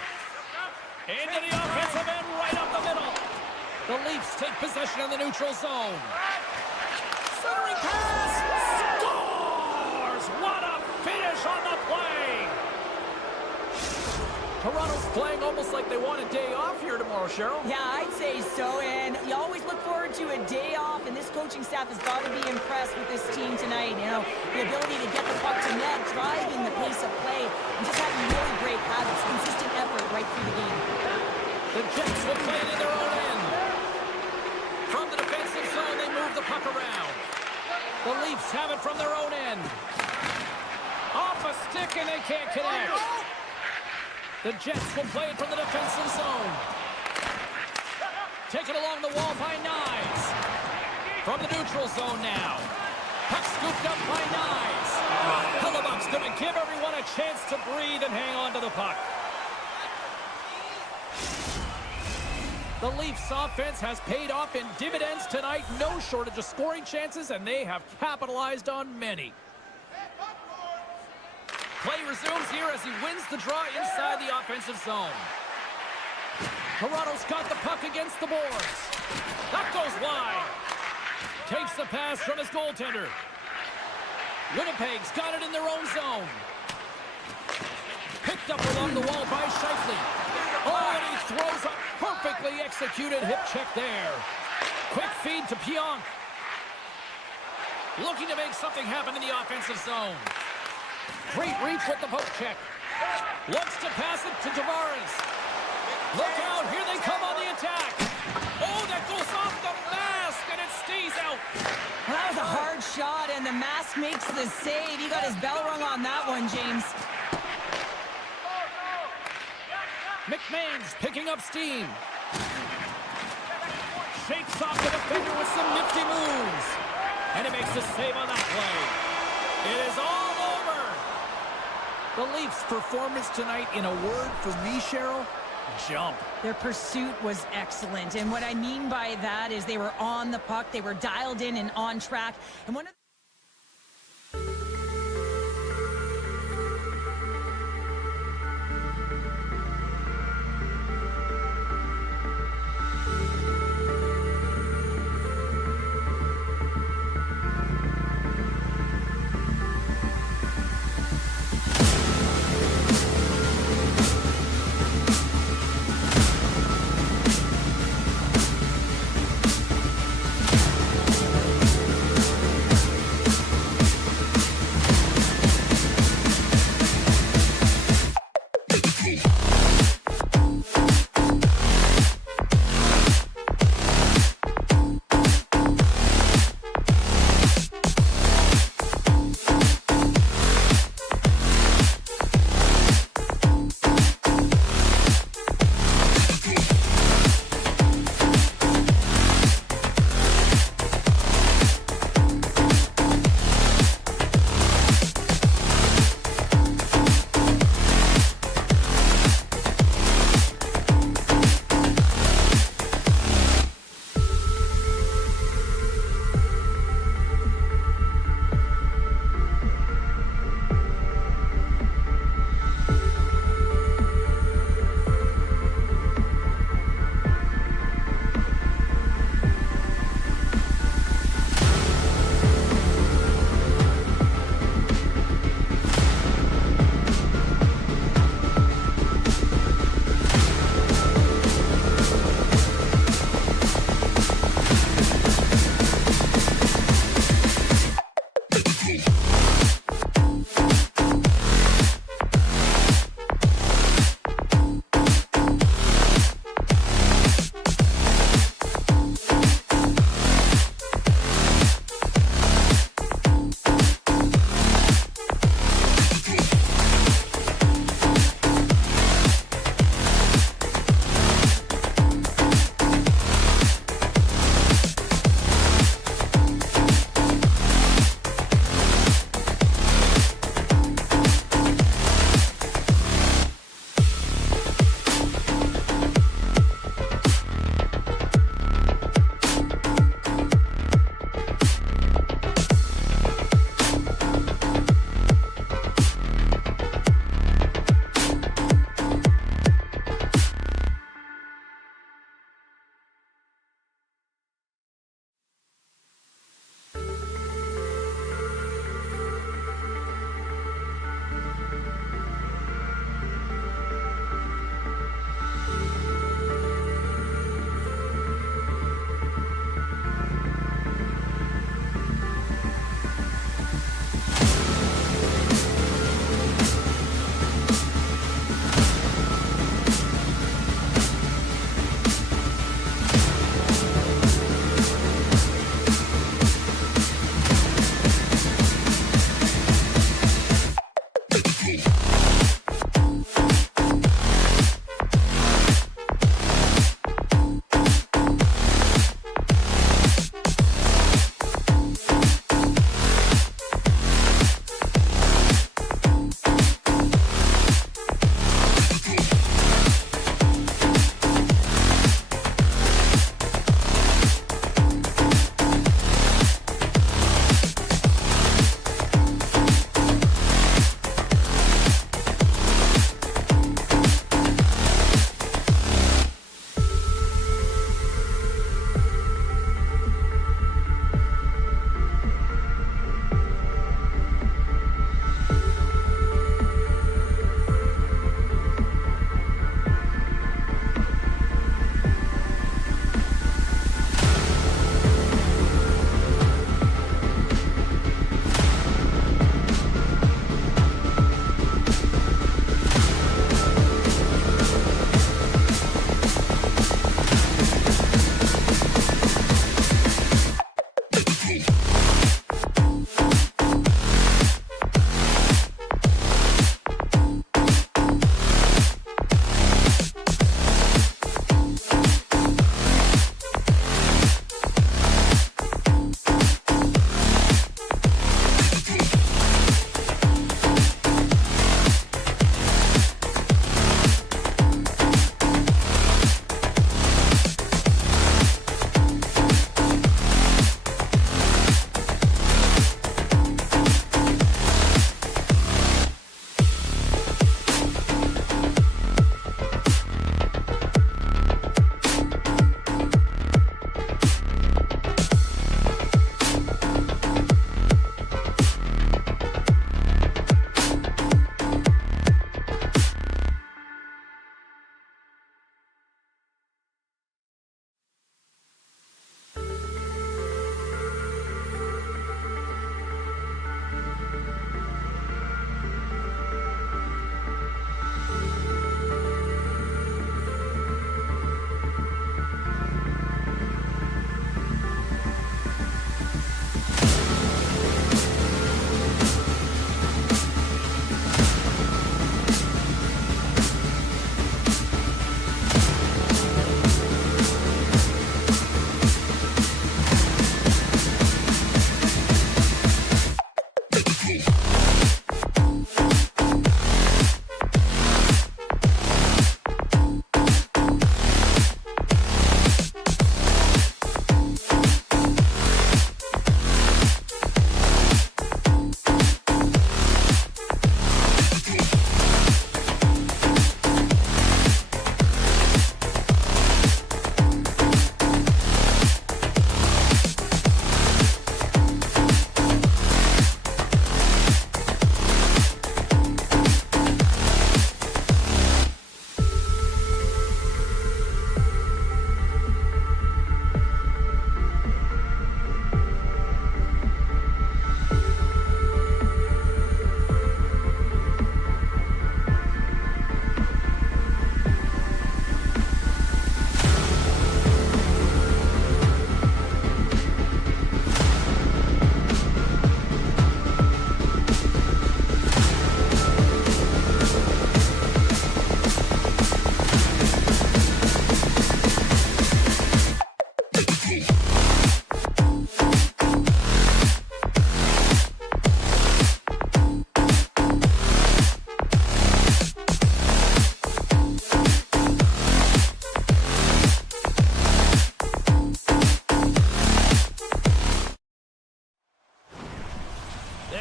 Into the offensive end, right up the middle. The Leafs take possession in the neutral zone. Centering pass! Scores! What a finish on the play! Toronto's playing almost like they want a day off here tomorrow, Cheryl. Yeah, I'd say so, and you always look forward to a day off, and this coaching staff has got to be impressed with this team tonight. You know, the ability to get the puck to net, driving the pace of play, and just having really great habits, consistent effort right through the game. The Jets will play it in their own end. From the defensive zone, they move the puck around. The Leafs have it from their own end. Off a stick, and they can't connect. The Jets will play it from the defensive zone. taken along the wall by Knies. From the neutral zone now. Puck scooped up by Knies. Hellebuck's going to give everyone a chance to breathe and hang on to the puck. The Leafs offense has paid off in dividends tonight. No shortage of scoring chances, and they have capitalized on many. Play resumes here as he wins the draw inside the offensive zone. Toronto's got the puck against the boards. That goes wide. Takes the pass from his goaltender. Winnipeg's got it in their own zone. Picked up along the wall by Scheifele. Oh, and he throws a perfectly executed hip check there. Quick feed to Pionk. Looking to make something happen in the offensive zone. Great reach with the poke check. Looks to pass it to Tavares. Look out, here they come on the attack. Oh, that goes off the mask, and it stays out. Well, that was a hard shot, and the mask makes the save. He got his bell rung on that one, James. McMahon's picking up steam. Shakes off the defender with some nifty moves. And he makes the save on that play. It is all over. The Leafs' performance tonight, in a word for me, Cheryl, jump. Their pursuit was excellent, and what I mean by that is they were on the puck, they were dialed in and on track, and one of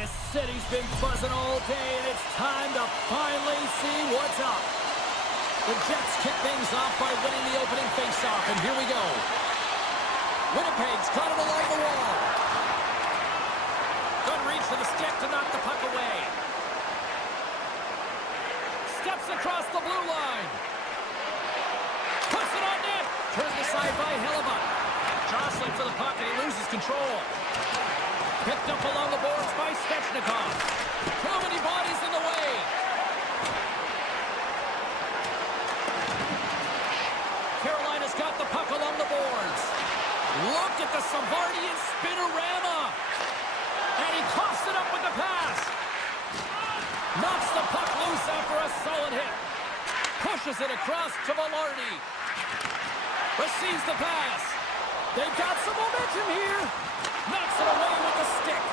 This city's been buzzing all day, and it's time to finally see what's up. The Jets kick things off by winning the opening faceoff, and here we go. Winnipeg's got it along the wall. Good reach for the stick to knock the puck away. Steps across the blue line. Puts it on net. Turned aside by Hellebuck. Jostling for the puck, and he loses control. Picked up along the boards by Svechnikov. Too many bodies in the way. Carolina's got the puck along the boards. Look at the Savardian spinorama. And he coughs it up with the pass. Knocks the puck loose after a solid hit. Pushes it across to Velarde. Receives the pass. They've got some momentum here. Knocks it away with the stick.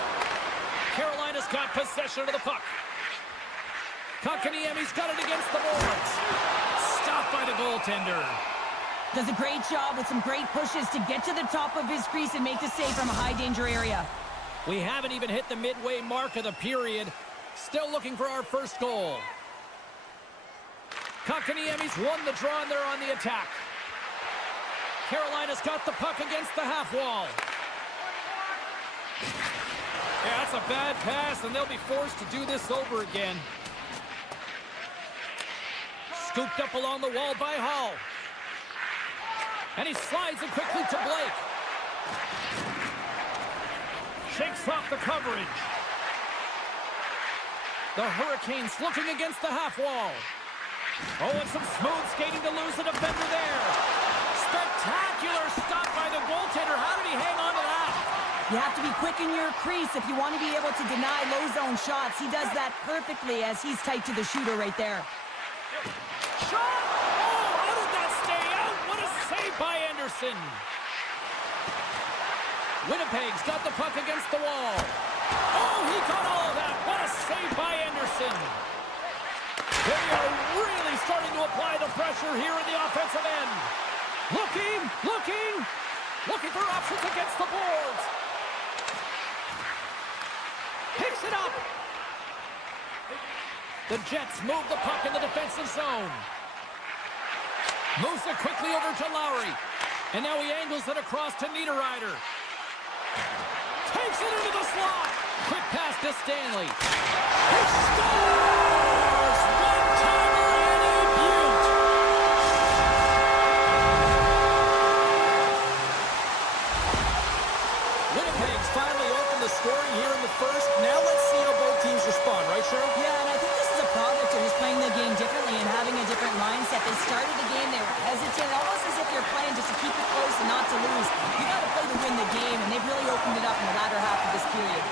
Carolina's got possession of the puck. Kotkaniemi's got it against the boards. Stopped by the goaltender. Does a great job with some great pushes to get to the top of his crease and make the save from a high-danger area. We haven't even hit the midway mark of the period. Still looking for our first goal. Kotkaniemi's won the draw, and they're on the attack. Carolina's got the puck against the half wall. Yeah, that's a bad pass, and they'll be forced to do this over again. Scooped up along the wall by Hall. And he slides it quickly to Blake. Shakes off the coverage. The Hurricanes looking against the half wall. Oh, and some smooth skating to lose the defender there. Spectacular stop by the goaltender. How did he hang on to that? You have to be quick in your crease if you want to be able to deny low zone shots. He does that perfectly as he's tight to the shooter right there. Shot! Oh, how did that stay out? What a save by Anderson. Winnipeg's got the puck against the wall. Oh, he caught all of that. What a save by Anderson. They are really starting to apply the pressure here in the offensive end. Looking for options against the boards. Picks it up. The Jets move the puck in the defensive zone. Moves it quickly over to Lowry. And now he angles it across to Niederreiter. Takes it into the slot. Quick pass to Stanley. He scores! One-timer and a beaut. Winnipeg's finally opened the scoring here in the first. Now let's see how both teams respond, right, Cheryl? Yeah, and I think this is a product of just playing the game differently and having a different mindset. They started the game, they were hesitant, almost as if you're playing just to keep it close and not to lose. You got to play to win the game, and they've really opened it up in the latter half of this period.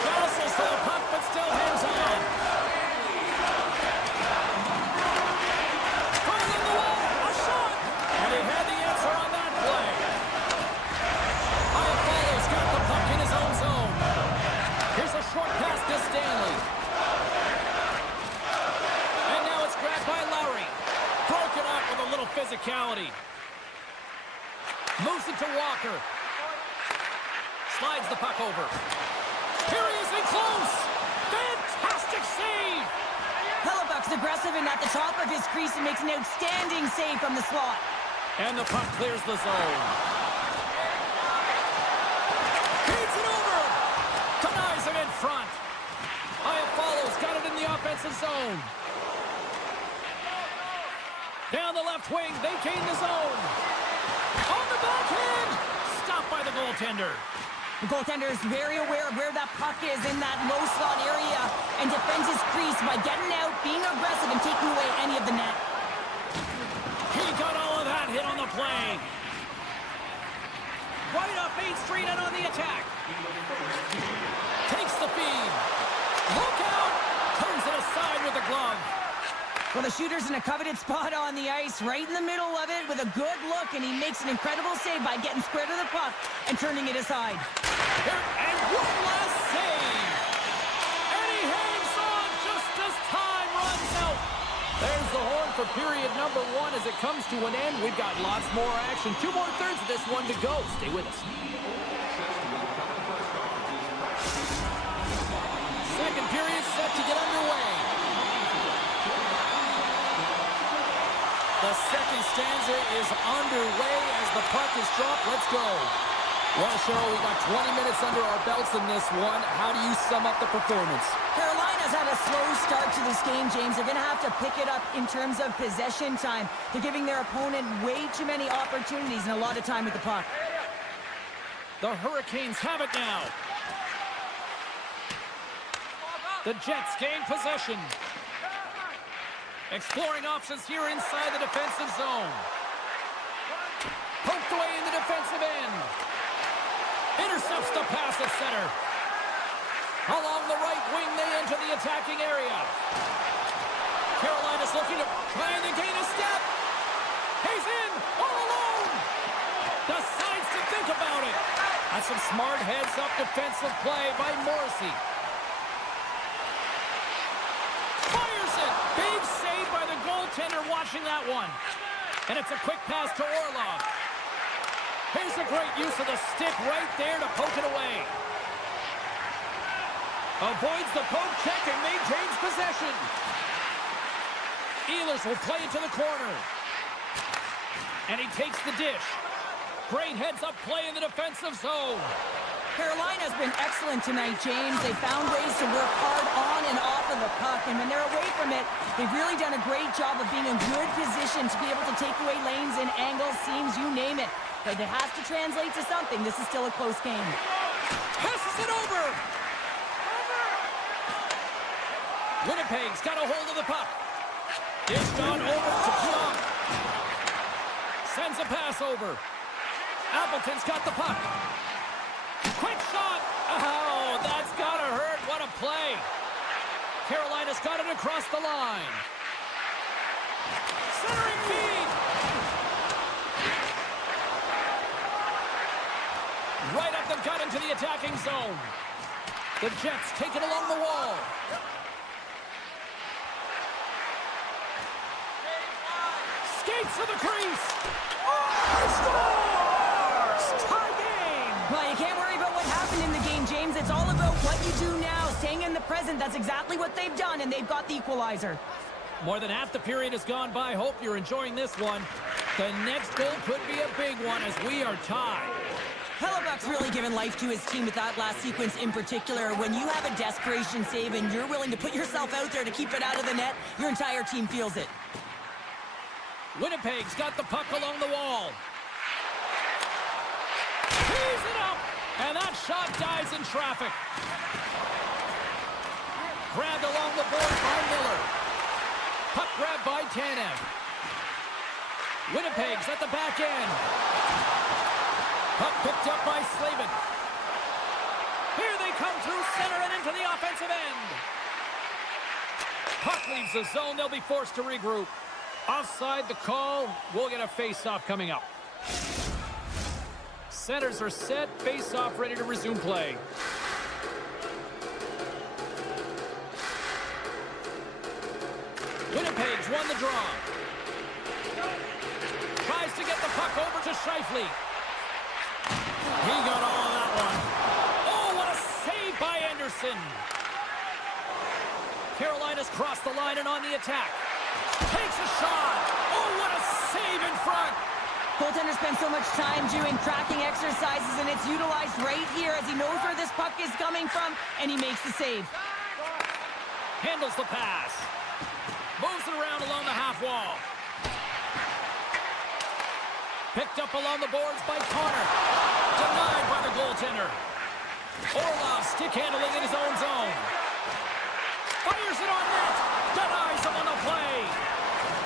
Jostles for the puck, but still hands on. Pulling in the wall, a shot! And he had the answer on that play. Iafallo's got the puck in his own zone. Here's a short pass to Stanley. And now it's grabbed by Lowry. Broken up with a little physicality. Moves it to Walker. Slides the puck over. Here he is in close. Fantastic save. Hellebuck's aggressive and at the top of his crease and makes an outstanding save from the slot. And the puck clears the zone. Feeds it over. Denies him in front. Iafallo's got it in the offensive zone. Down the left wing, they gain the zone. On the backhand. Stopped by the goaltender. The goaltender is very aware of where that puck is in that low slot area and defends his crease by getting out, being aggressive, and taking away any of the net. He got all of that hit on the play. Right up Main Street and on the attack. Takes the feed. Look out. Turns it aside with the glove. Well, the shooter's in a coveted spot on the ice, right in the middle of it with a good look, and he makes an incredible save by getting square to the puck and turning it aside. And one last save. And he hangs on just as time runs out. There's the horn for period number 1 as it comes to an end. We've got lots more action. 2 more thirds of this one to go. Stay with us. stanza is underway as the puck is dropped. Let's go. Well, Cheryl, we got 20 minutes under our belts in this one. How do you sum up the performance? Carolina's had a slow start to this game, James. They're going to have to pick it up in terms of possession time. They're giving their opponent way too many opportunities and a lot of time with the puck. The Hurricanes have it now. The Jets gain possession. Exploring options here inside the defensive zone. Poked away in the defensive end. Intercepts the pass at center. Along the right wing, they enter the attacking area. Carolina's looking to try and gain a step. He's in, all alone. Decides to think about it. That's some smart heads-up defensive play by Morrissey. Fires it. Big save by the goaltender watching that one. And it's a quick pass to Orlov. Here's a great use of the stick right there to poke it away. Avoids the poke check and maintains possession. Ehlers will play it to the corner. And he takes the dish. Great heads-up play in the defensive zone. Carolina's been excellent tonight, James. They found ways to work hard on and off of the puck, and when they're away from it, they've really done a great job of being in good position to be able to take away lanes and angles, seams, you name it. But it has to translate to something. This is still a close game. Passes it over. Winnipeg's got a hold of the puck. It's gone over to Plum. Sends a pass over. Appleton's got the puck. Quick shot. Oh, that's gotta hurt. What a play. Carolina's got it across the line. Centering feed. Right up the gut into the attacking zone. The Jets take it along the wall. Skates to the crease. Oh, scores! Tie game! Well, you can't worry about what happened in the game, James. It's all about what you do now, staying in the present. That's exactly what they've done, and they've got the equalizer. More than half the period has gone by. Hope you're enjoying this one. The next goal could be a big one as we are tied. Hellebuck's really given life to his team with that last sequence in particular. When you have a desperation save and you're willing to put yourself out there to keep it out of the net, your entire team feels it. Winnipeg's got the puck along the wall. Tees it up, and that shot dies in traffic. Grabbed along the board by Miller. Puck grabbed by Tanev. Winnipeg's at the back end. Puck picked up by Slavin. Here they come through center and into the offensive end. Puck leaves the zone. They'll be forced to regroup. Offside the call. We'll get a face-off coming up. Centers are set. Face-off ready to resume play. Winnipeg's won the draw. Tries to get the puck over to Scheifele. He got all of that one. Oh, what a save by Anderson. Carolina's crossed the line and on the attack. Takes a shot. Oh, what a save in front. Goaltender spends so much time doing tracking exercises, and it's utilized right here as he knows where this puck is coming from, and he makes the save. Handles the pass. Moves it around along the half wall. Picked up along the boards by Connor. Denied by the goaltender. Orlov stick handling in his own zone. Fires it on net. Denies him on the play.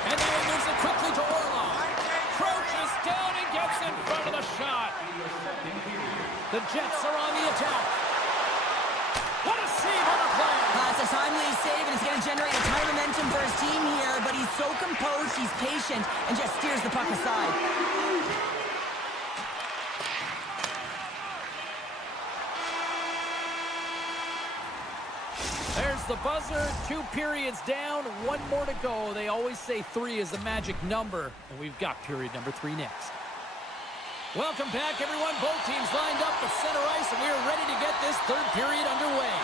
And then he moves it quickly to Orlov. Crouches down and gets in front of the shot. The Jets are on the attack. What a save on the play. It's a timely save, and it's going to generate a ton of momentum for his team here, but he's so composed, he's patient, and just steers the puck aside. There's the buzzer. 2 periods down, 1 more to go. They always say 3 is the magic number, and we've got period number 3 next. Welcome back, everyone. Both teams lined up at center ice, and we are ready to get this 3rd period underway.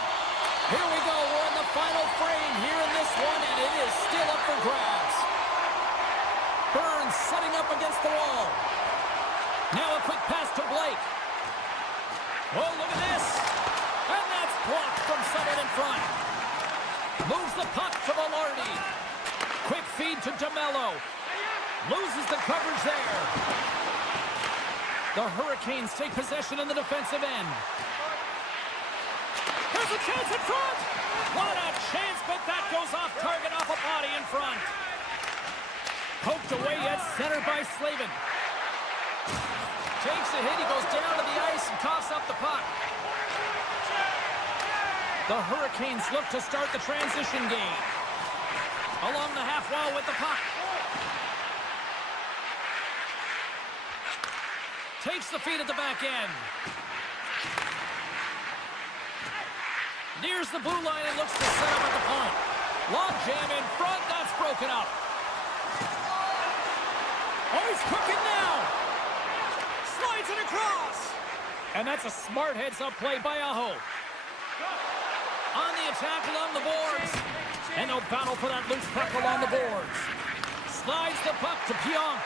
Here we go. We're in the final frame here in this one, and it is still up for grabs. Burns and setting up against the wall. Now a quick pass to Blake. Oh, look at this. And that's blocked from someone in front. Moves the puck to Velarde. Quick feed to DeMello. Loses the coverage there. The Hurricanes take possession in the defensive end. There's a chance in front. What a chance, but that goes off target off a body in front. Poked away at center by Slavin. Takes a hit, he goes down to the ice and coughs up the puck. The Hurricanes look to start the transition game. Along the half wall with the puck. Takes the feed at the back end. Nears the blue line and looks to set up at the point. Long jam in front, that's broken up. Oh, he's cooking now. Slides it across. And that's a smart heads-up play by Aho. On the attack along the boards. And no battle for that loose puck along the boards. Slides the puck to Pionk.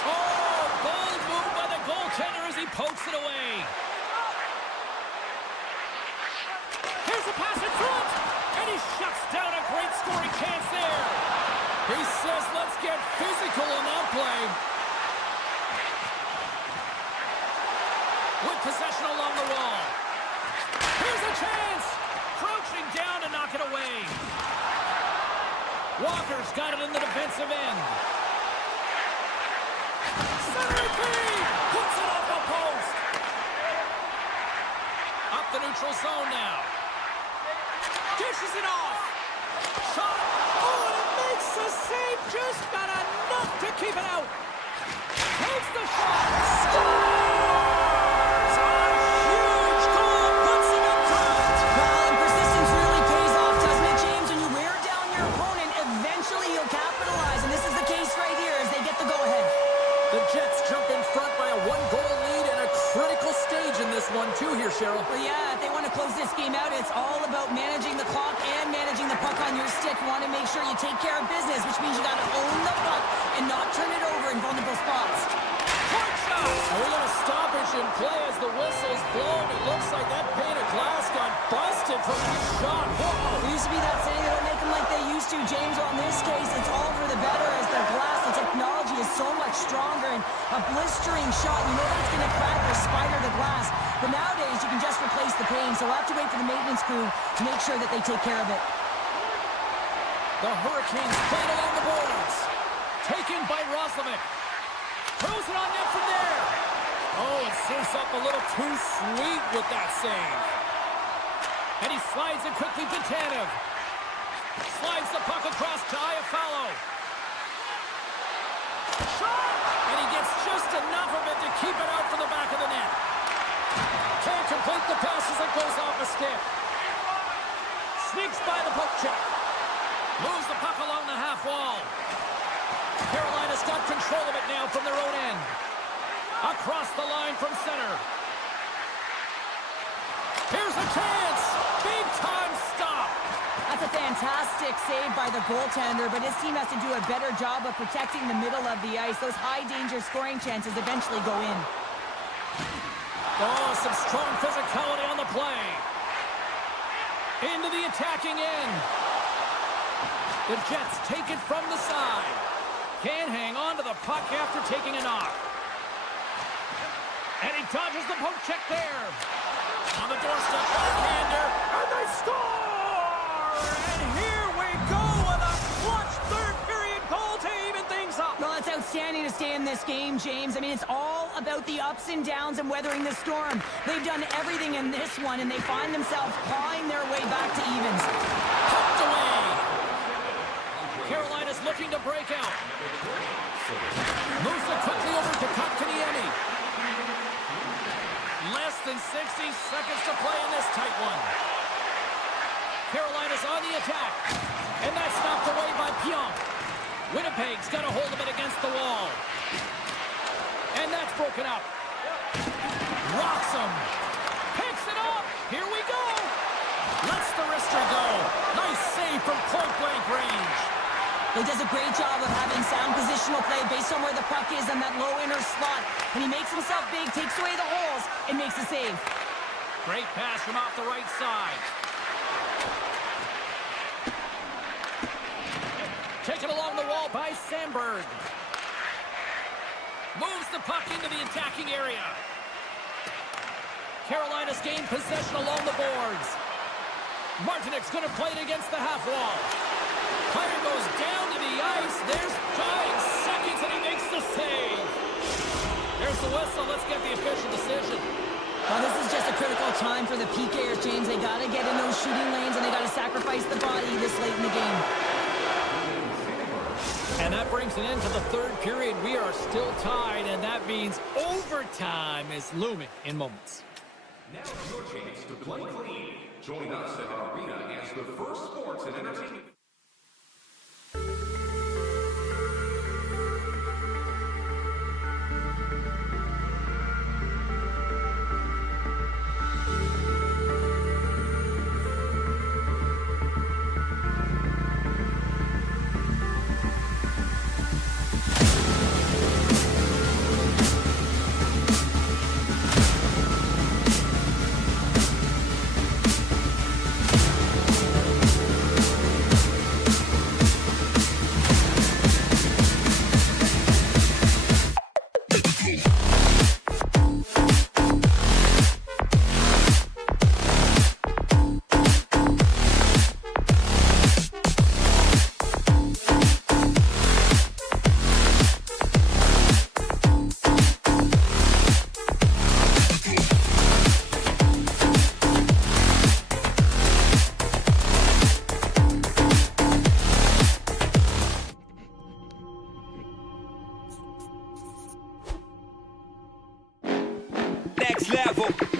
Oh, bold move by the goaltender as he pokes it away. Here's a pass in front. And he shuts down a great scoring chance there. He says, let's get physical on that play. With possession along the wall. Here's a chance. Crouching down to knock it away. Walker's got it in the defensive end. Center feed. Puts it off the post. Up the neutral zone now. Dishes it off. Shot. Oh, and it makes the save. Just got enough to keep it out. Takes the shot. Scores! A huge goal puts him in front. Well, and persistence really pays off, doesn't it, James? When you wear down your opponent, eventually you'll capitalize. And this is the case right here as they get the go-ahead. The Jets jump in front by a one-goal lead and a critical stage in this one, too, here, Cheryl. Well, yeah, if they want to close this game out, it's all about managing the clock and managing the puck on your stick. You want to make sure you take care of business, which means you got to own the puck and not turn it over in vulnerable spots. Hard shot. And we got a stoppage in play as the whistle's blown. It looks like that pane of glass got busted from that shot. Whoa! It used to be that saying, they don't make them like they used to, James. Well, in this case, it's all for the better as the glass, the technology is so much stronger, and a blistering shot, you know that it's going to crack or spider the glass. But nowadays, you can just replace the pane, so we'll have to wait for the maintenance crew to make sure that they take care of it. The Hurricanes playing along the boards. Taken by Roslovic. Throws it on net from there. Oh, it serves up a little too sweet with that save. And he slides it quickly to Tanev. Slides the puck across to Iafallo. Shot! And he gets just enough of it to keep it out for the back of the net. Can't complete the pass as it goes off a stick. Sneaks by the poke check. Moves the puck along the half wall. Carolina's got control of it now from their own end. Across the line from center. Here's a chance. Big time stop. That's a fantastic save by the goaltender, but his team has to do a better job of protecting the middle of the ice. Those high-danger scoring chances eventually go in. Oh, some strong physicality on the play. Into the attacking end. The Jets take it from the side. Can't hang on to the puck after taking a knock. And he dodges the poke check there. On the doorstep, backhander, and they score! And here we go with a clutch third-period goal to even things up. Well, it's outstanding to stay in this game, James. I mean, it's all about the ups and downs and weathering the storm. They've done everything in this one, and they find themselves clawing their way back to evens. Poked away. Carolina's looking to break out. Moves it quickly over to Kotkaniemi. Less than 60 seconds to play in this tight one. Carolina's on the attack. And that's knocked away by Pionk. Winnipeg's got a hold of it against the wall. And that's broken up. Rocks him. Picks it up. Here we go. Lets the wrister go. Nice save from point-blank range. He does a great job of having sound positional play based on where the puck is in that low inner slot. And he makes himself big, takes away the holes, and makes a save. Great pass from off the right side. Taken along the wall by Sandberg. Moves the puck into the attacking area. Carolina's gained possession along the boards. Martinik's going to play it against the half wall. Player goes down to the ice. There's 5 seconds, and he makes the save. There's the whistle. Let's get the official decision. Well, this is just a critical time for the PKers, James. They got to get in those shooting lanes, and they got to sacrifice the body this late in the game. And that brings an end to the third period. We are still tied, and that means overtime is looming in moments. Now your chance to play clean. Join us at our arena as the first sports and entertainment. Next level.